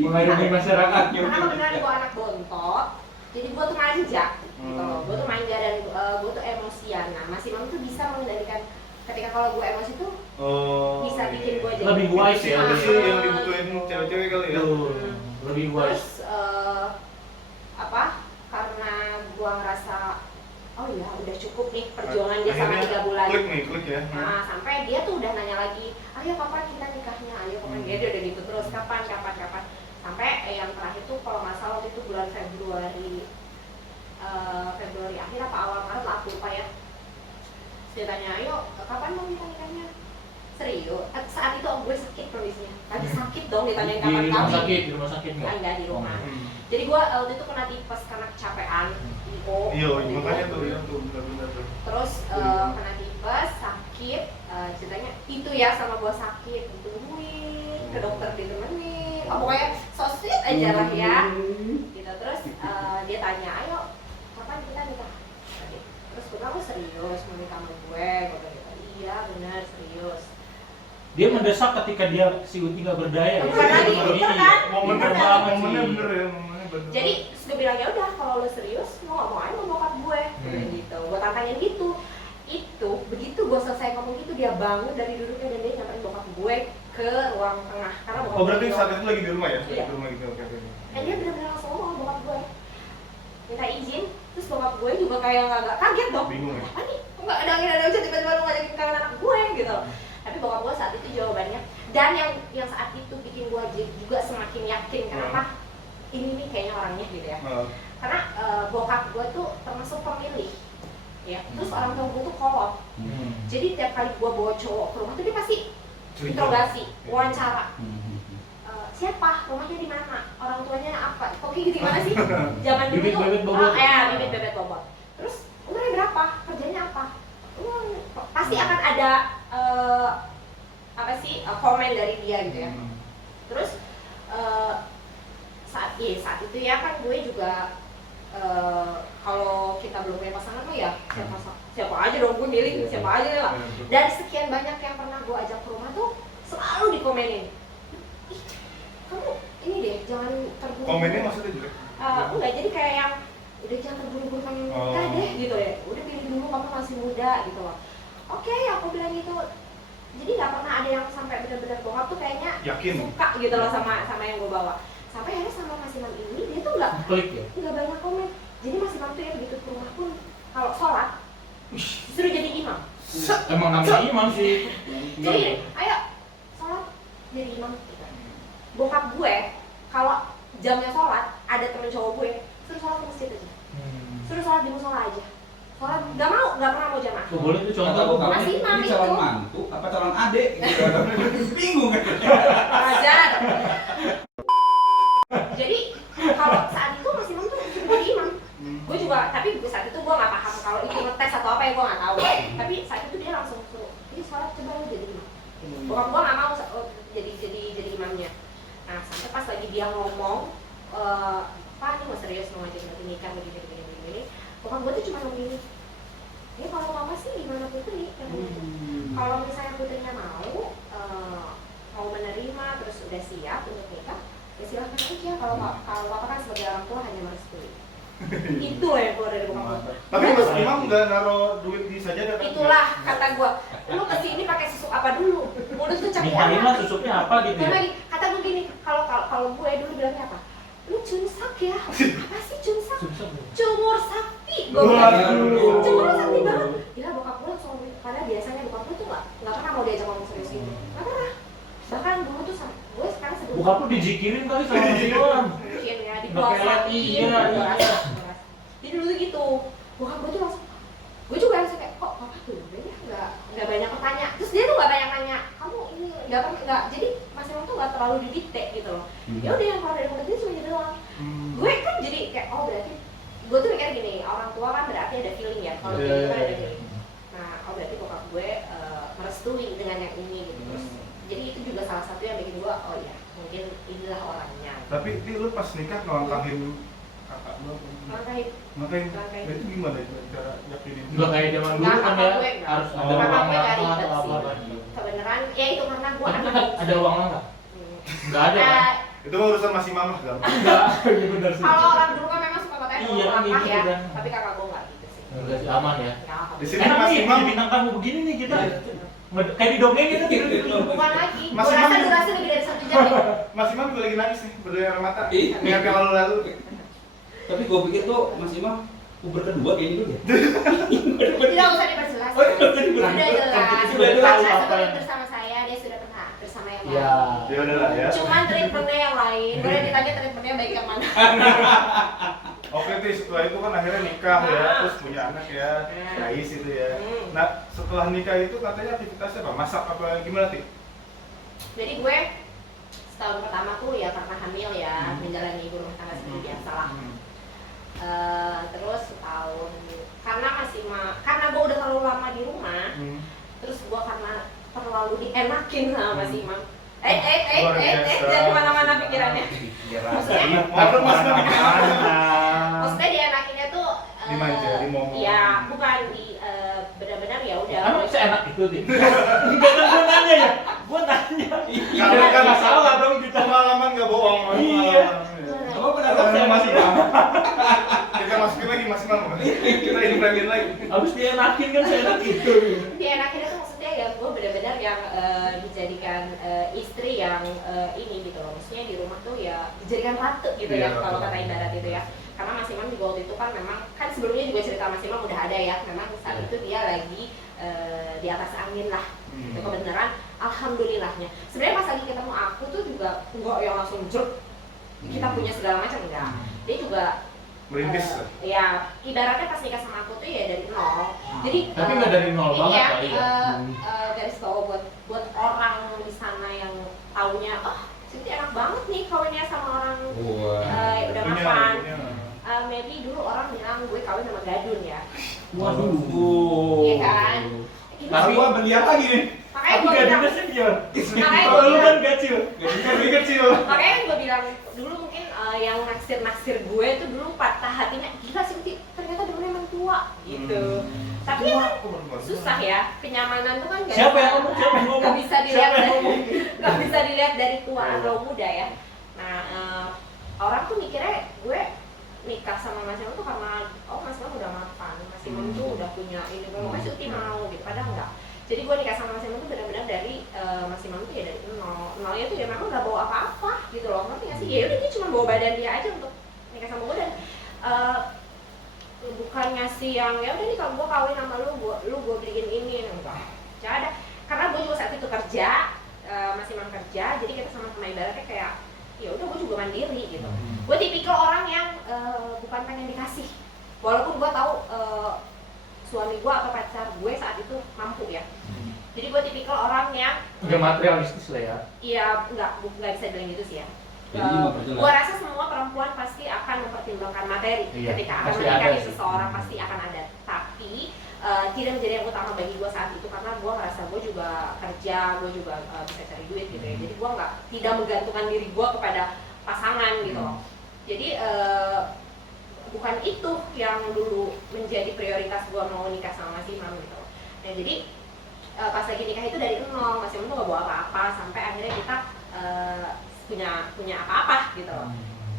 Mengayomi masyarakat. karena kebetulan gue anak bontot, jadi gue tuh manja gitu loh. Gue tuh manja dan gue tuh emosian. Nah Mas Imam tuh bisa mengendalikan ketika kalau gue emosi tuh bisa bikin gue jadi Lebih wise ya, Itu sih yang dibutuhin cewek-cewek kali ya. Lebih wise. Terus karena gue ngerasa oh iya udah cukup nih perjuangan dia sama Akhirnya 3 bulan. Klik ya. Nah sampai dia tuh udah nanya lagi, ayo kapan kita nikahnya, ayo kapan dia udah gitu terus kapan. Sampai yang terakhir tuh kalau nggak salah waktu itu bulan Februari akhir apa awal Maret lah aku lupa ya. Dia tanya, ayo kapan mau kita nikahnya? Serius? Saat itu gue sakit kondisinya. Tadi sakit dong ditanyain kapan Di rumah sakit nggak? Enggak di rumah. Jadi gue waktu itu kena tipes karena kecapean. Iya, makanya tuh ya tuh benar-benar tuh. Terus kena tipes, sakit, ceritanya itu ya sama gue sakit, ditungguin, ke dokter ditemenin. Pokoknya so sweet aja lah ya. Gitu. Terus dia tanya, ayo kapan kita nikah? Terus gue bilang, serius mau nikah sama gue? Gue bilang gitu, iya benar serius. Dia mendesak ketika dia si Uti nggak berdaya. Bukan lagi, bener kan? Momennya Bener banget, sih. momennya bener ya, momennya bener. Jadi terus gue bilang ya udah kalau lo serius mau nggak mau aja mau bokap gue, gitu. Gue tantangin gitu. Itu begitu gue selesai ngomong gitu dia bangun dari duduknya dan dia nyamperin bokap gue ke ruang tengah karena bokap Oh berarti gue saat itu lagi di rumah ya? Iya. Di rumah gitu, oke. dan dia benar-benar langsung ngomong sama bokap gue minta izin, terus bokap gue juga kayak nggak kaget dong. Bingung ya? Apa nih? Nggak ada angin ada hujan tiba-tiba lo ngajakin kawin anak gue gitu. Tapi bokap gue saat itu jawabannya dan yang saat itu bikin gue juga semakin yakin kenapa ini nih kayaknya orangnya gitu ya. Karena bokap gue tuh termasuk pemilih ya, terus orang tua gue tuh kolot. Jadi tiap kali gue bawa cowok ke rumah tuh dia pasti interogasi, wawancara. Siapa, rumahnya di mana, orang tuanya apa, kok gitu gimana sih? Zaman dulu tuh, Bibit-bibit bobot. bibit bebet bobot. Terus umurnya berapa, kerjanya apa? Pasti akan ada komen dari dia gitu ya. Terus saat itu ya kan gue juga kalau kita belum punya pasangan mah ya siapa aja dong gue milih siapa aja lah. Dan sekian banyak yang pernah gue ajak ke rumah tuh selalu dikomenin. Ih, kamu ini deh jangan terburu-buru. Komennya maksudnya juga? Enggak, jadi kayak yang udah jangan terburu-buru pengen nikah deh gitu ya. Udah pilih dulu kamu masih muda gitu loh. Oke, aku bilang gitu. Jadi nggak pernah ada yang sampai benar-benar bokap tuh kayaknya Yakin? suka gitu loh sama yang gue bawa. Sampai akhirnya sama Mas Imam ini dia tuh nggak banyak komen. Jadi Mas Imam tuh ya begitu ke rumah pun kalau sholat disuruh jadi imam. Emang namanya imam sih. Jadi ayo sholat jadi imam. Bokap gue kalau jamnya sholat ada temen cowok gue suruh sholat ke masjid aja. Suruh sholat di musola aja. Sholat nggak pernah mau jamaah. Oh, boleh tuh contoh. Mas Imam ini itu. calon mantu apa calon adik gitu. Bingung kan. Ajar. Jadi kalau coba lu jadi imam. Bokap gua nggak mau jadi imamnya. Nah sampai pas lagi dia ngomong, Pak ini mau serius mau ngajarin lagi nikah begini. Bokap gua tuh cuma ngomong gini, ya kalau mama sih gimana putri, kalau misalnya putrinya mau menerima terus udah siap untuk nikah, ya silahkan aja. Kalau apa kan sebagai orang tua hanya merestui. Itu loh yang keluar dari bokap gua. Tapi Mas Imam nggak naruh duit di sajadah kan? Itulah kata gua, lu kesini pakai susuk apa dulu? Mulut tuh capek Nihain lah susuknya apa gitu ya? lagi kata gua gini, kalau gue dulu bilangnya apa? Lu cunsak ya? Apa sih cunsak? Cumur sakti. Gua bilang, cumur sakti banget. Gila bokap gua langsung, padahal biasanya bokap gua tuh nggak pernah mau diajak ngomong serius gitu. Nggak pernah. Bahkan dulu tuh gue sekarang sebelum Bokap lu dizikirin kali sama si Imam. mungkin ya di Nggak kayak iya. Jadi dulu tuh gitu, bokap gue tuh langsung, gue juga langsung kayak kok papa tuh ya nggak banyak bertanya. Terus dia tuh nggak banyak nanya, kamu ini nggak, jadi Mas Imam tuh nggak terlalu didikte gitu loh. Ya udah yang keluar dari mulut dia cuma gitu doang. Gue kan jadi kayak oh berarti, gue tuh mikir gini, orang tua kan berarti ada feeling ya, kalau kayak gitu kan ada feeling. Nah oh berarti bokap gue merestui dengan yang ini gitu. Terus jadi itu juga salah satu yang bikin gue oh ya mungkin inilah orangnya. Tapi lu pas nikah ngelangkahin kakak lu? Ngelangkahin. Itu gimana itu cara yakinin? Nggak kayak zaman dulu Nggak, kan kakak ya, gue nggak. harus ada Oh. uang Kakak gue nggak langkah ribet atau sih. apa gitu. Kebenaran ya itu karena gue Tapi anak kan ada uang langkah? Nggak ada kan? Itu mah urusan Mas Imam lah, gampang. Enggak, iya benar sih. Kalau orang dulu kan memang suka katanya Iya, langkah gitu ya, kan. tapi kakak gue nggak gitu sih. Enggak sih, aman ya. Nggak, Di sini Enak Mas nih, Imam, di bintang tamu begini nih kita. Kayak di dongeng gitu tidur. bukan lagi. Mas Gue rasa Imam- durasi lebih dari 1 jam. Ya. Mas Imam juga lagi nangis nih, berdua air mata. Iya. Ingat yang lalu-lalu. Tapi gue pikir tuh Mas Imam puber kedua kayaknya dulu ya. Tidak usah diperjelas. Oh, iya, Sudah iya. jelas. Sudah jelas Karena apa sebelum yang- bersama saya dia sudah pernah bersama yang Ya. lain. Ya udah lah ya. Cuman treatmentnya yang lain. Boleh ditanya treatmentnya baik yang mana? Oke Tis, setelah itu kan akhirnya nikah ya, terus punya anak ya, Rais itu ya. Nah setelah nikah itu katanya aktivitasnya apa? Masak apa gimana Ti? Jadi gue setahun pertama tuh ya karena hamil ya menjalani ibu rumah tangga seperti biasa lah. Terus setahun karena gue udah terlalu lama di rumah, terus gue karena terlalu dienakin sama Mas Imam. Luar biasa. Jangan kemana-mana pikirannya. Maksudnya, Ngobrol Mas Imam. maksudnya dienakinnya tuh Dimanja, dimomong. ya bukan di benar-benar ya udah. Emang seenak itu sih? Enggak kan gue nanya ya? Gue nanya. Karena kan masalah dong gitu. pengalaman nggak bohong. Iya. Kamu penasaran Mas Imam? Kita masukin lagi Mas Imam. Kita inflamin lagi. Habis dia enakin kan seenak itu. Dienakinnya tuh maksudnya ya gue benar-benar yang dijadikan istri yang ini gitu loh. Maksudnya di rumah tuh ya dijadikan ratu gitu ya Iya, kalau ratu. kata ibarat itu ya. Karena Mas Imam juga waktu itu kan memang kan sebelumnya juga cerita Mas Imam udah ada ya. Memang saat itu dia lagi di atas angin lah. Itu kebenaran alhamdulillahnya. Sebenarnya pas lagi ketemu aku tuh juga enggak yang langsung jerk kita punya segala macam enggak. Dia juga Merintis. ya ibaratnya pas nikah sama aku tuh ya dari nol. Jadi Tapi nggak dari nol banget iya, kali ya. garis bawah buat orang di sana yang taunya Siti enak banget nih kawinnya sama orang Wah. udah Punya, mapan. punya. Maybe dulu orang bilang gue kawin sama gadun ya. Waduh. Iya kan? Gitu Tapi sih. gua berlian lagi nih. Makanya Tapi gue gak bilang, dikasih dia. Makanya Kalau lu gua kan kecil. Lebih kecil. makanya gue bilang dulu mungkin yang naksir gue tuh dulu patah hatinya gila sih Ti, ternyata demennya emang tua gitu. Tapi ya kan susah ya, kenyamanan tuh kan nggak Siapa bisa- yang ngomong? Siapa yang ngomong? nggak bisa dilihat Siapa yang dari ngomong? nggak bisa dilihat dari tua atau muda ya. Nah orang tuh mikirnya gue nikah sama Mas Imam tuh karena Mas Imam udah mapan, Mas Imam tuh udah punya ini, kalau Mas Uti mau gitu, padahal enggak. Jadi gue nikah sama Mas Imam tuh benar-benar dari Mas Imam tuh ya dari nolnya tuh ya memang nggak bawa apa-apa gitu loh, ngerti nggak sih? Ya udah dia cuma bawa badan dia aja untuk nikah sama gue dan bukan ngasih yang ya udah nih kalau gue kawin sama lu gue beliin ini enggak ada karena gue juga saat itu kerja masih Imam kerja jadi kita sama-sama ibaratnya kayak ya udah gue juga mandiri gitu. Gue tipikal orang yang bukan pengen dikasih walaupun gue tahu suami gue atau pacar gue saat itu mampu ya. Jadi gue tipikal orang yang Udah materialistis lah ya. iya nggak bisa bilang gitu sih ya. Jadi memperjelas. Gua rasa semua perempuan pasti akan mempertimbangkan materi Iya, ketika akan pasti menikahi ada sih. seseorang pasti akan ada. Tapi tidak menjadi yang utama bagi gue saat itu, karena gue ngerasa gue juga kerja, gue juga bisa cari duit gitu ya. Jadi gue tidak menggantungkan diri gue kepada pasangan gitu loh. Jadi bukan itu yang dulu menjadi prioritas gue mau nikah sama Mas Imam gitu. Nah jadi pas lagi nikah itu dari nol, Mas Imam tuh gak bawa apa-apa sampai akhirnya kita punya apa-apa gitu loh.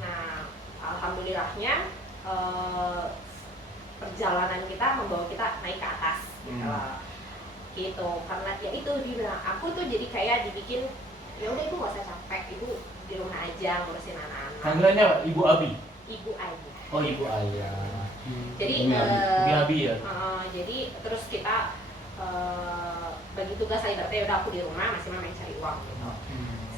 Nah alhamdulillahnya perjalanan kita membawa kita naik ke atas gitu loh. Gitu, karena ya itu dibilang aku tuh jadi kayak dibikin ya udah ibu gak usah capek, ibu di rumah aja ngurusin anak-anak. Panggilannya apa? Ibu Abi? Ibu aja. Oh Ibu Ayah. Jadi Ibu Abi ya? jadi terus kita bagi tugas lah, ibaratnya udah aku di rumah, masih main cari uang gitu.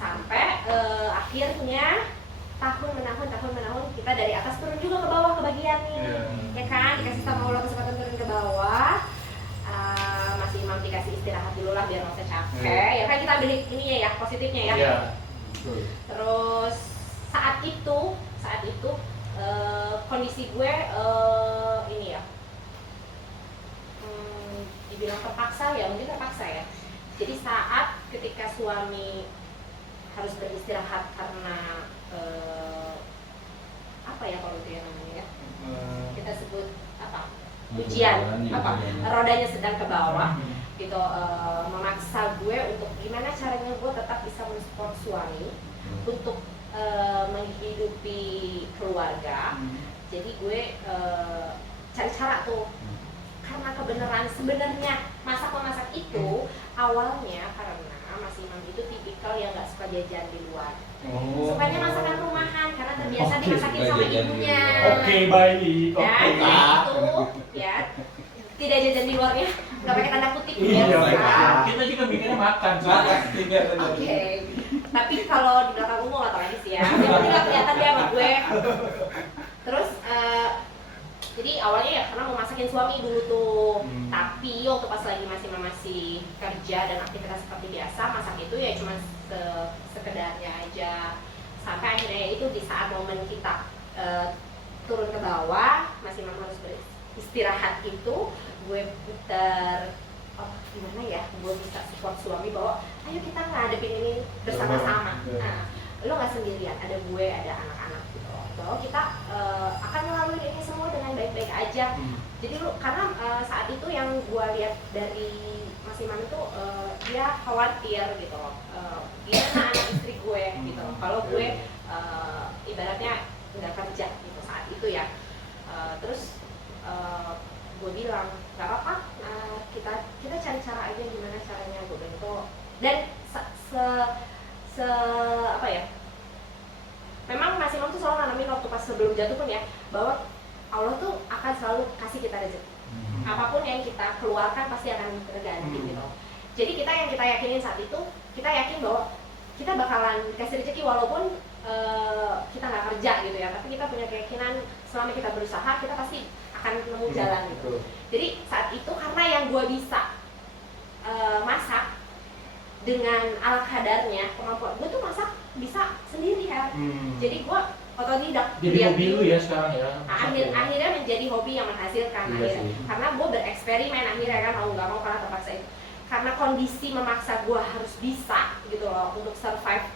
Sampai akhirnya tahun menahun kita dari atas turun juga ke bawah kebagian nih. Ya kan, dikasih sama Allah kesempatan turun ke bawah. Mas Imam dikasih istirahat dulu lah biar nggak usah capek. Ya kan kita ambil ini ya positifnya ya. Iya. Terus saat itu kondisi gue ini ya, dibilang terpaksa ya, mungkin terpaksa ya. Jadi saat ketika suami harus beristirahat karena apa ya kalau itu ya namanya ya, kita sebut apa, ujian, apa, rodanya sedang ke bawah gitu, memaksa gue untuk gimana caranya gue tetap bisa mensupport suami untuk menghidupi keluarga. Jadi gue cari cara tuh, karena kebenaran sebenarnya masak itu awalnya karena Mas Imam itu tipikal yang nggak suka jajan di luar. Sukanya masakan rumahan karena terbiasa dimasakin sama ibunya. Oke, baik. Ya, Oke. jadi itu ya tidak jajan di luarnya, nggak pakai tanda kutip Iya, biasa. kita juga mikirnya makan. Oke. Tapi kalau di belakang gue nggak tahu lagi sih ya. Yang penting nggak kelihatan dia sama gue. Terus jadi awalnya ya karena mau masakin suami dulu tuh. Tapi waktu pas lagi masih kerja dan aktivitas seperti biasa, masak itu ya cuma sekedarnya aja. Sampai akhirnya itu di saat momen kita turun ke bawah, Mas Imam harus beristirahat itu, gue putar gimana ya, gue bisa support suami bahwa ayo kita ngadepin ini bersama-sama. Nah, lo nggak sendirian, ada gue, ada anak-anak gitu, bahwa kita akan melalui ini semua dengan baik-baik aja. Jadi lo karena saat itu yang gue lihat dari Mas Imam itu dia khawatir gitu loh, gimana anak istri gue gitu loh. Kalau gue ibaratnya nggak kerja gitu saat itu ya. Terus gue bilang nggak apa-apa, kita cari cara aja gimana caranya gue bentuk. Dan apa ya, memang Mas Imam tuh selalu nanamin waktu pas sebelum jatuh pun ya, bahwa Allah tuh akan selalu kasih kita rezeki. Apapun yang kita keluarkan pasti akan terganti gitu. Jadi yang kita yakinin saat itu, kita yakin bahwa kita bakalan kasih rezeki walaupun kita nggak kerja gitu ya, tapi kita punya keyakinan selama kita berusaha kita pasti akan nemu jalan gitu. Jadi saat itu karena yang gue bisa masak dengan ala kadarnya, kemampuan gue tuh masak bisa sendiri ya. Jadi gue otodidak. Jadi hobi lu ya sekarang ya? Akhirnya menjadi hobi yang menghasilkan akhirnya. Karena gue bereksperimen akhirnya kan, mau nggak mau karena terpaksa itu. Karena kondisi memaksa gue harus bisa gitu loh untuk survive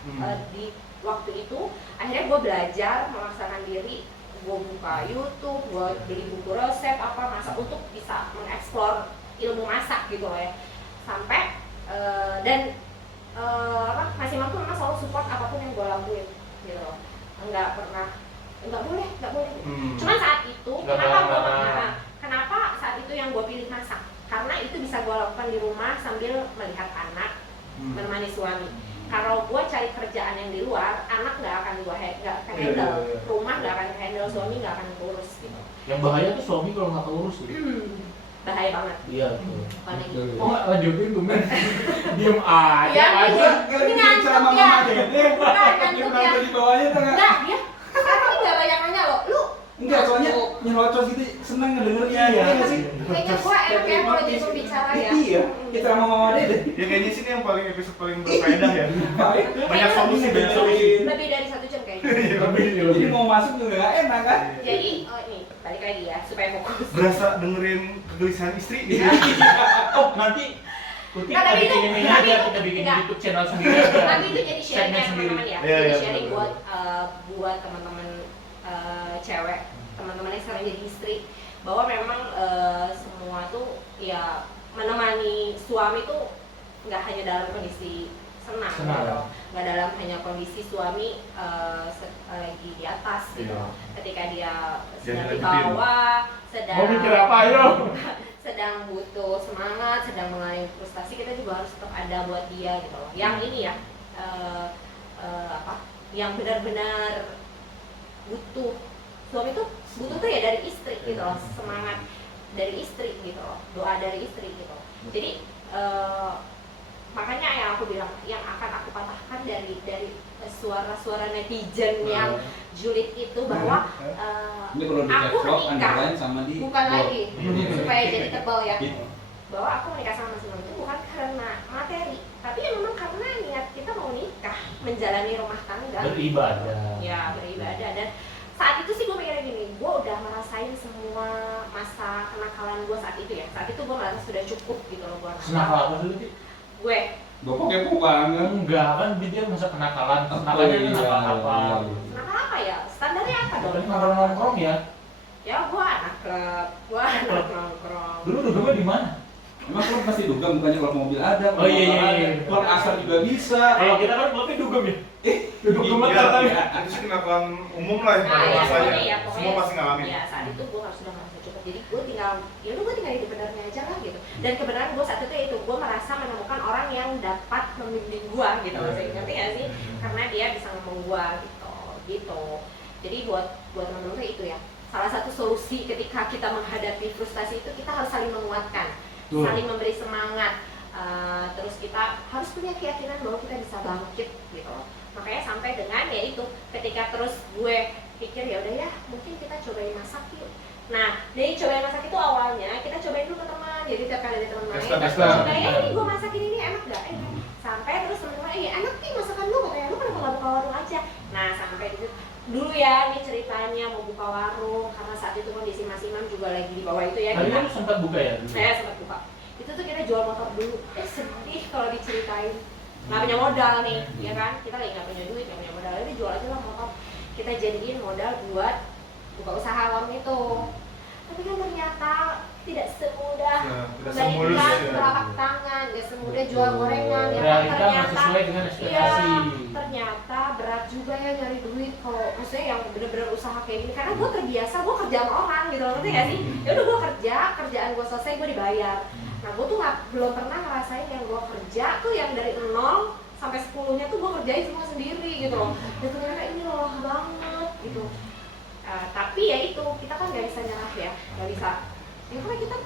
di waktu itu. Akhirnya gue belajar memaksakan diri, gue buka YouTube, gue beli buku resep apa masak untuk bisa mengeksplor ilmu masak gitu loh ya. Sampai Mas Imam tuh memang selalu support apapun yang gue lakuin gitu loh. Nggak boleh. Cuman saat itu kenapa saat itu yang gue pilih masak? Karena itu bisa gue lakukan di rumah sambil melihat anak, menemani suami. Kalau gue cari kerjaan yang di luar, anak nggak akan handle, rumah nggak akan handle, suami nggak akan urus gitu. Yang bahaya tuh suami kalau nggak urus tuh. Bahaya banget. Iya. Gitu. Oh nggak lanjutin tuh men. Diem aja. Ya, aja. ini ngantuk ya. Bukan ngantuk ya. Di bawahnya tuh Enggak, dia sekarang nggak banyak nanya loh. Lu enggak, soalnya nyelocos gitu seneng ngedengernya. Iya. kayaknya gue enak ya kalau jadi pembicara ya. Iya, kita sama Mama Dede. Ya kayaknya sini yang paling episode paling berfaedah ya. Banyak solusi. Lebih dari 1 jam kayaknya. Jadi mau masuk juga nggak enak kan? Jadi ini balik lagi ya supaya fokus. Berasa dengerin kegelisahan istri gitu. Oh, nanti Tuti Nggak, kita tapi bikin itu- ini tapi aja, itu- kita bikin nggak. YouTube channel sendiri aja. Nanti itu jadi sharing Segmen sendiri. teman-teman ya. Iya, Jadi iya, sharing betul. buat teman-teman cewek, teman-teman yang sekarang jadi istri, bahwa memang semua tuh ya menemani suami tuh nggak hanya dalam kondisi senang, Senang. gitu. Nggak dalam hanya kondisi suami lagi di atas gitu. Iya. Ketika dia Jangan sedang di dilanjutin. bawah, sedang Mau mikir apa, ayo? sedang butuh semangat, sedang mengalami frustasi, kita juga harus tetap ada buat dia gitu loh. Yang ini ya, yang benar-benar butuh suami tuh butuh tuh ya dari istri gitu loh, semangat dari istri gitu loh, doa dari istri gitu loh. Jadi makanya yang aku bilang, yang akan aku patahkan dari suara-suara netizen yang julid itu bahwa Ini perlu di aku capslock, menikah underline sama di bukan bold. lagi supaya jadi tebal ya, Gitu. bahwa aku menikah sama Mas Imam itu bukan karena materi, tapi ya memang karena niat kita mau nikah, menjalani rumah tangga, Beribadah. ya beribadah. Dan saat itu sih gue mikirnya gini, gue udah merasain semua masa kenakalan gue saat itu ya. Saat itu gue merasa sudah cukup gitu loh gue Kenapa apa dulu sih? gue Bapak kepo banget. Enggak, kan dia masa kenakalan. Oh, Kenakannya iya, kan apa? iya. kenakal apa ya, standarnya apa dong? Kan nongkrong-nongkrong ya. Ya gue anak klub, gue anak nongkrong. Dulu dugem di mana? Emang klub pasti dugem, bukannya klub mobil ada, Oh, iya, iya, motor iya. ada. Klub asar juga bisa. Kalau kita kan klubnya dugem ya. Duduk Iya, gemetar tapi. itu sih kenakalan umum lah ya, pada Nah, ya, masanya. pokoknya ya, Semua pasti ngalamin. ya saat itu gue harus sudah merasa cukup, jadi gue tinggal, ya udah gue tinggal hidup benernya aja lah gitu. Dan kebenaran gue saat itu gue merasa menemukan orang yang dapat membimbing gue gitu loh, ngerti gak sih? Karena dia bisa ngomong gue gitu. Jadi buat teman-teman tuh itu ya, salah satu solusi ketika kita menghadapi frustasi itu, kita harus saling menguatkan, Betul. saling memberi semangat. Terus kita harus punya keyakinan bahwa kita bisa bangkit gitu loh. Makanya sampai dengan ya itu, ketika terus gue pikir ya udah ya mungkin kita cobain masak yuk. Nah dari cobain masak itu awalnya kita cobain dulu ke teman, jadi tiap kali ada teman main Testa. cobain ini gue masakin ini enak gak? Sampai terus teman-teman enak nih masakan lu, katanya lu kenapa nggak buka warung aja? Nah sampai itu dulu ya nih ceritanya mau buka warung, karena saat itu kondisi Mas Imam juga lagi di bawah itu ya. Tadi Kita kan sempat buka ya dulu. saya sempat buka. Itu tuh kita jual motor dulu. Sedih kalau diceritain. Nggak punya modal nih, ya kan? Kita lagi nggak punya duit, nggak punya modal. Jadi jual aja lah motor. Kita jadiin modal buat buka usaha warung itu. Tapi kan ternyata tidak semudah Ya, tidak membagikan semulus ya. telapak tangan, nggak semudah jual gorengan. Ya kan? Realita nggak Ternyata sesuai dengan ekspektasi. iya, ternyata berat juga ya nyari duit kalau maksudnya yang bener-bener usaha kayak gini, karena gue terbiasa gue kerja sama orang gitu loh, ngerti gak sih? Ya udah gue kerja, kerjaan gue selesai gue dibayar. Nah gue tuh belum pernah ngerasain yang gue kerja tuh yang dari 0 sampai 10-nya tuh gue kerjain semua sendiri gitu loh. Dan ternyata ini lelah banget gitu. Tapi ya itu, kita kan gak bisa nyerah ya, gak bisa. Ya karena kita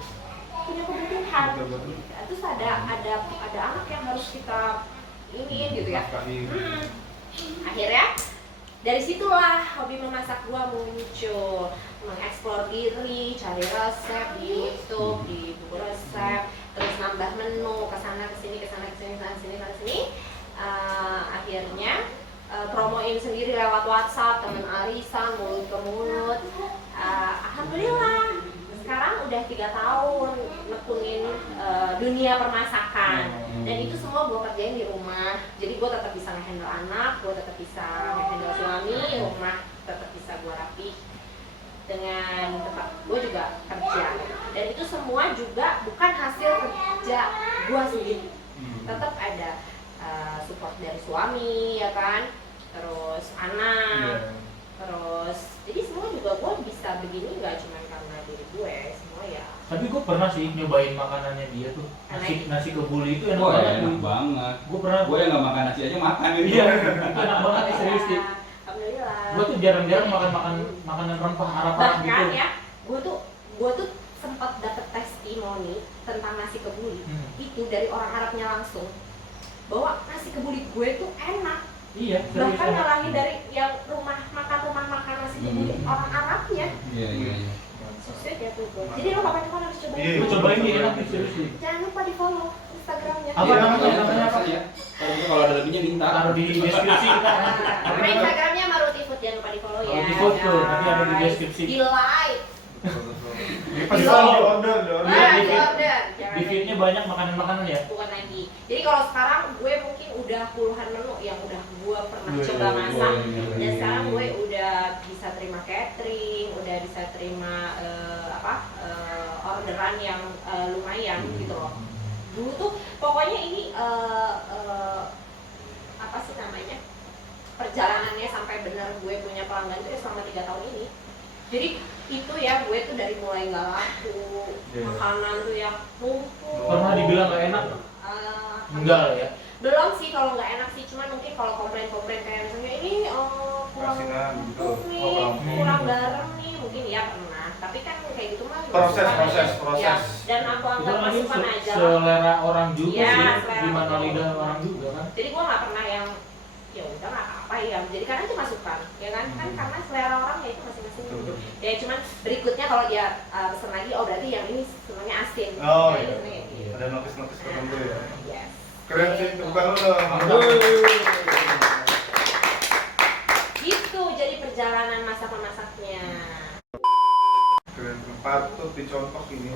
punya kebutuhan. Betul-betul. Terus ada anak yang harus kita iniin gitu ya. Nafkahin. Akhirnya dari situlah hobi memasak gua muncul, mengeksplor diri, cari resep di YouTube, di buku resep, terus nambah menu kesana kesini kesana kesini kesana kesini kesana sini. Akhirnya promoin sendiri lewat WhatsApp, temen arisan, mulut ke mulut. Alhamdulillah sekarang udah 3 tahun nekunin dunia permasakan, dan itu semua gue kerjain di rumah. Jadi gue tetap bisa ngehandle anak, gue tetap bisa ngehandle suami, rumah tetap bisa gue rapi dengan tempat gue juga kerja. Dan itu semua juga bukan hasil kerja gue sendiri, tetap ada support dari suami ya kan, terus anak. Iya. Terus, jadi semua juga gue bisa begini nggak cuma karena diri gue, semua ya. Tapi gue pernah sih nyobain makanannya dia tuh. Nasi kebuli itu enak Wah, banget. enak banget. Gue pernah. Gue yang nggak makan nasi aja makan gitu. Iya, itu enak banget serius sih. Alhamdulillah. Gue tuh jarang-jarang makan makanan rempah Arab Bahkan gitu. ya, gue tuh sempat dapet testimoni tentang nasi kebuli itu dari orang Arabnya langsung, bahwa nasi kebuli gue tuh enak. Iya, serius Bahkan enak. ngalahin dari yang rumah makan nasi kebuli orang Arabnya. Iya, iya, iya. Sweet ya tuh gue. Jadi lo kapan-kapan harus cobain. Iya, Gue cobain nih enak nih serius sih. Jangan lupa di follow Instagramnya. Apa Iya, namanya? iya, Namanya apa? iya. Kalau ada lebihnya minta. Taruh di deskripsi kita. Nama Instagramnya Maruti Food, jangan lupa di follow ya. Maruti Food tuh, nanti ada di deskripsi. Di like. Ini pesan di order. di- order. Di feed-nya banyak makanan-makanan ya. Bukan lagi. Jadi kalau sekarang gue mungkin udah puluhan menu yang udah gue pernah Wih, coba masak. wih. Dan sekarang gue udah bisa terima catering, udah bisa terima orderan yang lumayan gitu loh. Dulu tuh pokoknya ini apa sih namanya, perjalanannya sampai benar gue punya pelanggan itu ya selama 3 tahun ini. Jadi itu ya gue tuh dari mulai nggak laku, makanan tuh yang numpuk. Pernah dibilang nggak enak? Enggak lah ya. Belum sih, kalau nggak enak sih, cuman mungkin kalau komplain-komplain kayak misalnya ini kurang Asinan gitu. empuk nih, kurang garam nih, mungkin ya pernah. Tapi kan kayak gitu mah Proses. Ya, dan aku Itu anggap lagi masukan aja lah. selera orang juga Iya, sih, selera gimana orang. lidah orang juga kan. Jadi gue nggak pernah yang ya udah nggak apa-apa ya, jadi karena itu masukan ya kan, karena selera orang ya itu masing-masing gitu. Ya cuman berikutnya kalau dia pesen lagi, oh berarti yang ini semuanya asin. Oh, Ya, iya. ini kayak gitu. Ada notis-notis tertentu ya. Yes. Keren sih, bukan lu dong. Gitu jadi perjalanan masak-masaknya. Keren, patut dicontoh ini.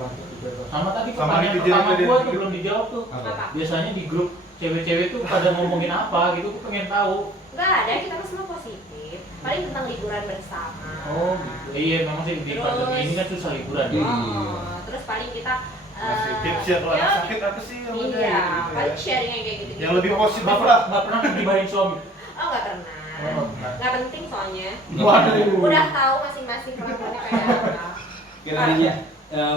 Sama tadi Sama pertanyaan ini pertama dijawab gua tadi. tuh belum dijawab tuh. Apa? Biasanya di grup cewek-cewek tuh pada ngomongin apa gitu, aku pengen tahu. Nggak ada, kita kan semua positif. Paling tentang liburan bersama. Oh gitu. Iya memang sih di Terus- pandemi ini kan susah liburan. Iya. Oh, terus paling kita Masih tips ya kalau anak sakit apa sih yang ada Iya, gitu paling ya. sharing yang kayak gitu. Yang lebih positif Nggak lah. pernah gibahin suami. Oh nggak pernah. Oh, Nggak penting soalnya. Waduh. Udah tahu masing-masing kelakuannya kayak apa. Kira nanya,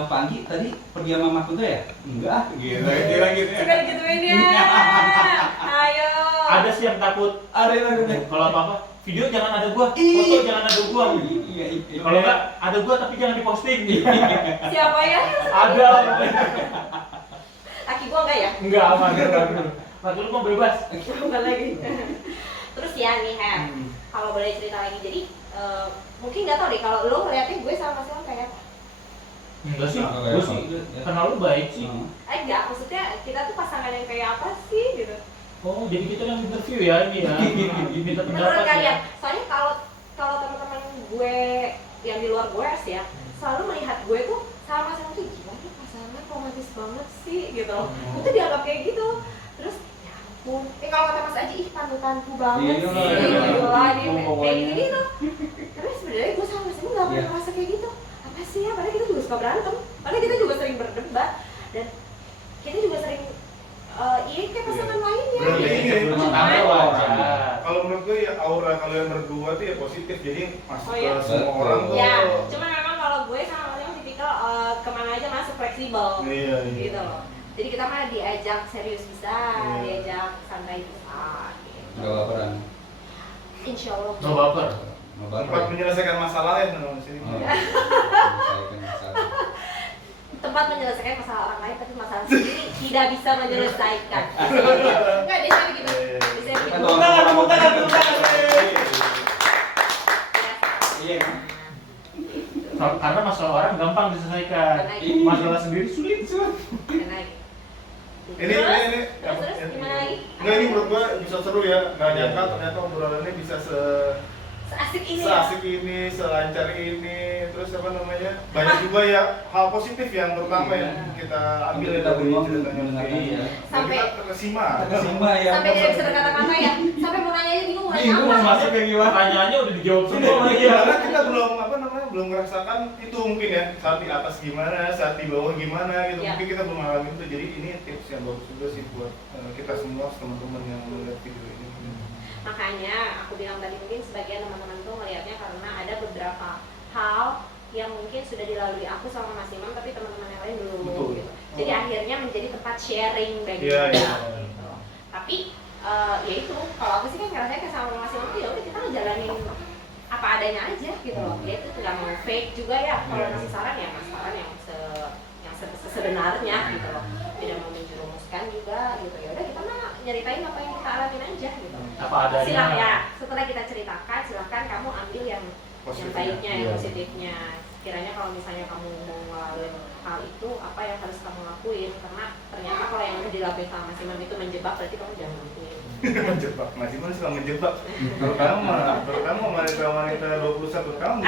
Pak Anggi tadi pergi sama Mas Putra ya? Enggak, gitu. Kira gitu ya. Suka digituin ya. Ayo. Ada sih yang takut. Ada yang ada. Kalau apa-apa, video jangan ada gua, foto jangan ada gua. Iya, iya. Kalau enggak ada gua tapi jangan diposting. Siapa ya? Ada. Laki gua enggak ya? Enggak aman. Lagi lu mau bebas. Bukan lagi. Terus ya nih Her, kalau boleh cerita lagi, jadi mungkin nggak tau deh kalau lo ngeliatin gue sama Mas Ilham kayak apa? Enggak sih, Nah, gua sih kenal lu baik sih. Enggak, maksudnya kita tuh pasangan yang kayak apa sih gitu? Oh, jadi kita yang interview ya ini ya. Minta Menurut pendapat kalian, ya. soalnya kalau teman-teman gue yang di luar gue ya, selalu melihat gue tuh sama Mas Ilham tuh gila nih pasangan romantis banget sih gitu. Itu dianggap kayak gitu. Terus ya ampun, kalau kata Mas Aji, ih panutanku banget Iya, sih, iya. gila nih, Oh, kayak pokoknya. gitu. Tapi sebenarnya gue sama Mas Ilham nggak pernah Iya. merasa kayak gitu. Apa sih ya? Padahal kita juga suka berantem, padahal kita juga sering berdebat dan kita juga sering ini kayak pasangan lainnya. Berarti gitu. ini Rumah Cuman- tangga wajar. Kalau menurut gue ya aura kalau yang berdua tuh ya positif, jadi masuk Oh, iya? ke semua Betul. orang tuh. Ya, cuma memang kalau gue sama Mas Ilham tipikal kemana aja masuk fleksibel. Iya, iya. Gitu loh. Jadi kita mah diajak serius bisa, Iya. diajak santai bisa. Gitu. Enggak baperan. Insya Allah. No baper. Enggak Tempat baperan. menyelesaikan masalah ya di sini. Oh, menyelesaikan masalah. Tempat menyelesaikan masalah orang lain, tapi masalah sendiri tidak bisa menyelesaikan. Enggak, biasanya begitu. Iya. Biasanya begitu. Tepuk tangan, tepuk tangan, tepuk tangan. Iya kan? Karena masalah orang gampang diselesaikan. Masalah sendiri sulit. Karena Ini terus gimana lagi? Enggak, ini menurut gua bisa seru ya. Nggak nyangka ternyata obrolannya bisa Seasik ini ya. seasik ini, selancar ini, terus apa namanya? Banyak juga ya hal positif yang terutama yang kita ambil Kita dari belum ceritanya mendengarkan. Oki. Iya. Dan Sampai- kita terkesima. Terkesima ya. Sampai tidak bisa berkata-kata ya. Sampai mau nanya aja bingung mau nanya Bingung apa. masuk kayak gimana? Pertanyaannya udah dijawab semua lagi Iya, ya. karena kita belum belum merasakan itu mungkin ya, saat di atas gimana, saat di bawah gimana gitu. Ya. Mungkin kita belum mengalami itu. Jadi ini tips yang bagus juga sih buat kita semua, teman-teman yang melihat video ini. Makanya aku bilang tadi mungkin sebagian teman-teman tuh melihatnya karena ada beberapa hal yang mungkin sudah dilalui aku sama Mas Imam tapi teman-teman yang lain belum Betul. gitu. Jadi akhirnya menjadi tempat sharing bagi Iya, kita iya. gitu. Tapi ya itu kalau aku sih kan ngerasanya kayak sama Mas Imam tuh ya udah kita ngejalanin apa adanya aja gitu loh. Ya itu nggak mau fake juga ya. Kalau Iya. ngasih saran ya mas saran yang sebenarnya gitu loh. Tidak mau menjerumuskan juga gitu. Ya udah kita mah nyeritain apa yang kita alamin aja gitu. Apa adanya. Silahkan ya, setelah kita ceritakan, silahkan kamu ambil yang Positifnya. baiknya, yang Iya. positifnya. Kiranya kalau misalnya kamu mau ngelakuin hal itu, apa yang harus kamu lakuin? Karena ternyata kalau yang udah dilakuin sama Mas Imam itu menjebak, berarti kamu jangan lakuin. Menjebak, masih pun suka menjebak. Terutama wanita 21 tahun.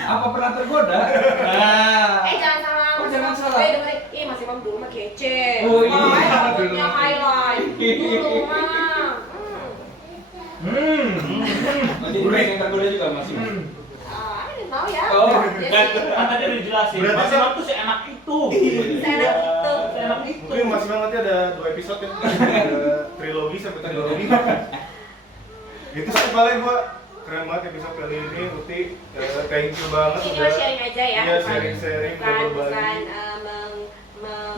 Apa pernah tergoda? Nah. Jangan salah. Oh, jangan salah. Dengerin. Ih, Mas Imam dulu mah kece. Oh, iya. Rambutnya highlight. Dulu mah. Jadi yang tergoda juga masih. Ini tahu ya. Oh. Jadi, Kan tadi udah dijelasin. Berarti Mas kan- Imam tuh seenak itu. seenak itu. Seenak itu. Mungkin masih nanti ada 2 episode ya. Ada trilogi sampai trilogi. Itu sih paling gua keren banget episode kali ini. Uti, thank you banget Ini mah sharing aja ya. Iya, bukan- sharing-sharing, Bukan, udah berbagi.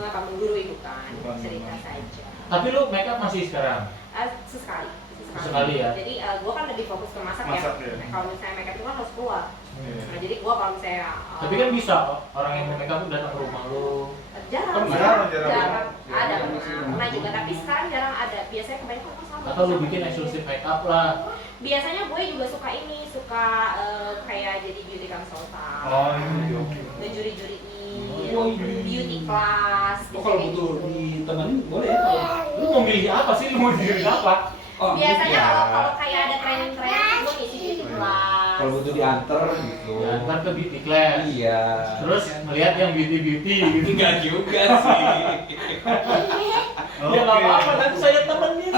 bukan menggurui, bukan. Bukan, Cerita bukan. saja. Tapi lu make up masih sekarang? Sesekali. Sesekali ya? Jadi gue kan lebih fokus ke masak Masak, ya. ya. Nah, kalau misalnya makeup itu kan harus keluar. Iya. Nah, jadi gue kalau misalnya Tapi kan bisa orang yang mau make up tuh datang ke rumah lu. jarang, Jarang. ada pernah juga, tapi sekarang jarang ada. Biasanya kebanyakan kan sama. Atau lu bikin eksklusif make up lah. Biasanya gue juga suka kayak jadi beauty consultant. Oh, iya, oke. Ngejuri-juriin, Oh, iya. beauty class. Oh, kalau biasanya butuh gitu. ditemenin boleh ya? Lu mau milih apa sih? Lu mau jadi apa? Oh, Biasanya iya. kalau kayak ada training gue ngisi beauty class. Kalau butuh diantar gitu. Ya, ntar ke beauty class. Iya. Terus melihat yang beauty gitu. Enggak juga sih. Ya nggak apa-apa, nanti saya temenin.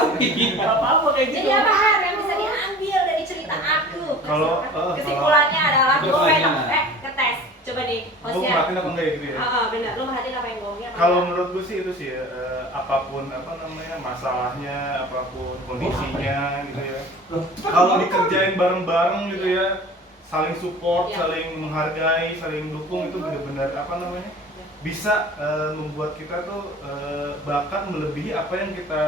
Nggak apa-apa kayak gitu. Jadi apa Har yang bisa diambil dari cerita aku? Kalau- Kesimpulannya adalah gue Kesimpulannya. pengen ngetes. Coba nih, Gua hostnya. merhatiin apa enggak ya gitu ya? Bener, lu merhatiin apa yang gue omongin apa Kalau enggak? menurut gue sih itu sih ya, apapun masalahnya, apapun kondisinya gitu ya. Kalau dikerjain bareng-bareng gitu ya, saling support, Iya. saling menghargai, saling dukung itu benar-benar bisa membuat kita tuh bahkan melebihi apa yang kita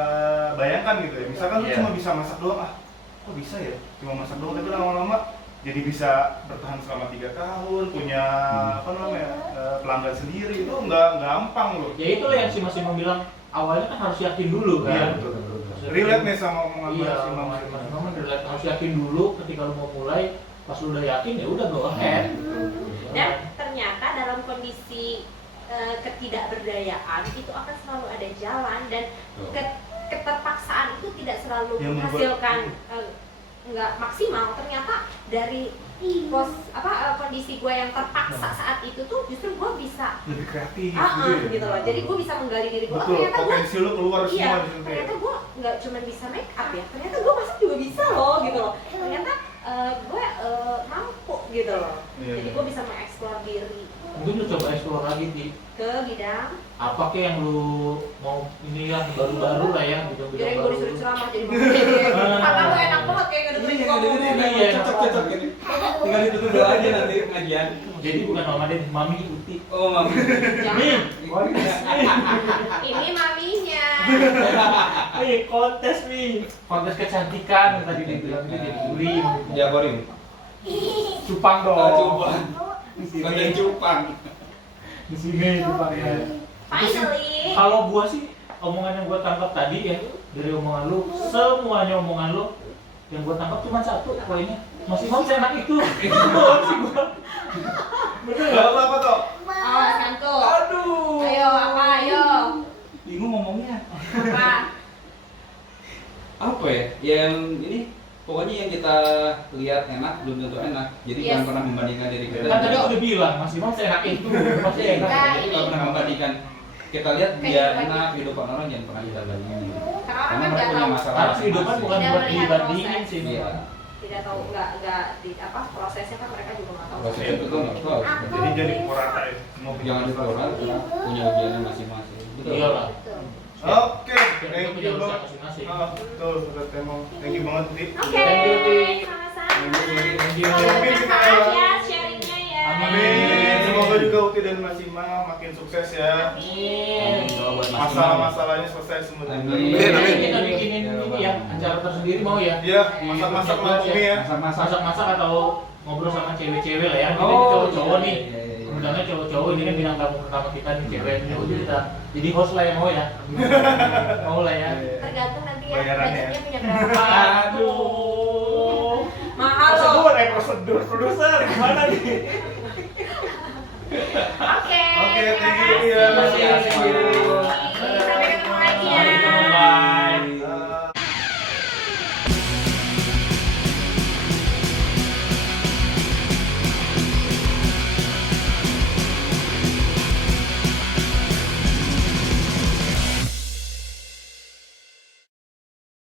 bayangkan gitu ya. Misalkan lu Iya. cuma bisa masak doang, kok bisa ya? Cuma masak doang, tapi lama-lama jadi bisa bertahan selama 3 tahun, punya pelanggan sendiri, itu nggak gampang loh. Ya itu yang si Mas Imam bilang, awalnya kan harus yakin dulu kan. Iya, betul. Relate nih sama omongan Iya, Mas Imam. Mas Imam relate, harus yakin dulu ketika lu mau mulai. Pas lu udah yakin ya udah go ahead. Dan ternyata dalam kondisi ketidakberdayaan itu akan selalu ada jalan, dan keterpaksaan itu tidak selalu Yang membuat- menghasilkan nggak maksimal. Ternyata dari kondisi gue yang terpaksa saat itu tuh justru gue bisa Lebih kreatif gitu ya. gitu loh. Jadi gue bisa menggali diri gue. Betul, Ternyata gue potensi lu keluar iya, semua di situ ya. ternyata gue nggak cuma bisa make up ya, ternyata gue masak juga bisa loh gitu loh. Ternyata gue mampu gitu loh. Iya, Jadi iya. gue bisa mengeksplor diri Mungkin lu coba explore lagi di ke bidang. apa kek yang lu mau ini yang baru-baru lah ya, bidang-bidang Jadi gue baru. disuruh ceramah jadi mampu. Karena lu enak banget kayak ngedengerin gue ngomong. Iya, cocok gini. Tinggal ditutup doa aja nanti pengajian. Jadi bukan Mama Den, Mami Uti. Oh, Mami. Jangan. Nih, Ini maminya. nih kontes nih. Kontes kecantikan tadi dibilang itu jadi juri. Jabarin. Cupang dong. Cupang. Di sini. Konten cupang. Di sini cupangnya. Finally. Kalau gua sih omongan yang gua tangkap tadi ya dari omongan lu, semuanya omongan lu yang gua tangkap cuma satu poinnya. Mas Imam seenak itu. Itu doang sih gua. Bener Gak nggak? apa toh? Awas kantuk. Aduh. Ayo apa ayo. Bingung ngomongnya. Apa? Apa ya? Yang ini pokoknya yang kita lihat enak belum tentu enak. Jadi Yes. jangan pernah membandingkan diri kita. Kan tadi aku udah bilang Mas Imam seenak itu pasti enak. Nah, Jadi ini. kalau pernah membandingkan, kita lihat dia Kehidupan enak, kehidupan orang jangan pernah kita bandingin. Karena orang Karena kan mereka nggak punya tahu. masalah. Karena kehidupan bukan Tidak buat melihat dibandingin proses. sih. Iya. Tidak tahu prosesnya kan mereka juga nggak tahu. Proses itu kan nggak tahu. Jadi rata ya. Semua punya Jangan masalah. diplorat, punya ujiannya masing-masing. Betul. Iyalah. Betul. Oke, Kita thank punya you usaha banget. masing-masing. Betul, sudah temong. Thank you banget, Di. Oke, Thank you, Ti. sama-sama. Thank you. Mungkin kita Bermanfaat ya sharingnya ya. Amin. Semoga juga Uti dan Mas Imam makin sukses ya. Amin. Masalah-masalahnya selesai semua. Amin. Jadi kita bikinin ini ya acara tersendiri mau ya. Iya, masak-masak sama Umi ya. Masak-masak atau ngobrol sama cewek-cewek lah ya. Kita Oh, cowok-cowok nih. iya, iya, iya. Undangnya cowok-cowok, ini kan bintang tamu pertama kita nih cewek. Ya udah kita jadi host lah yang mau ya. Mau lah ya. Tergantung nanti ya Bayarannya ya. budgetnya punya berapa. Aduh. Mahal loh. Prosedur, prosedur, produser gimana nih?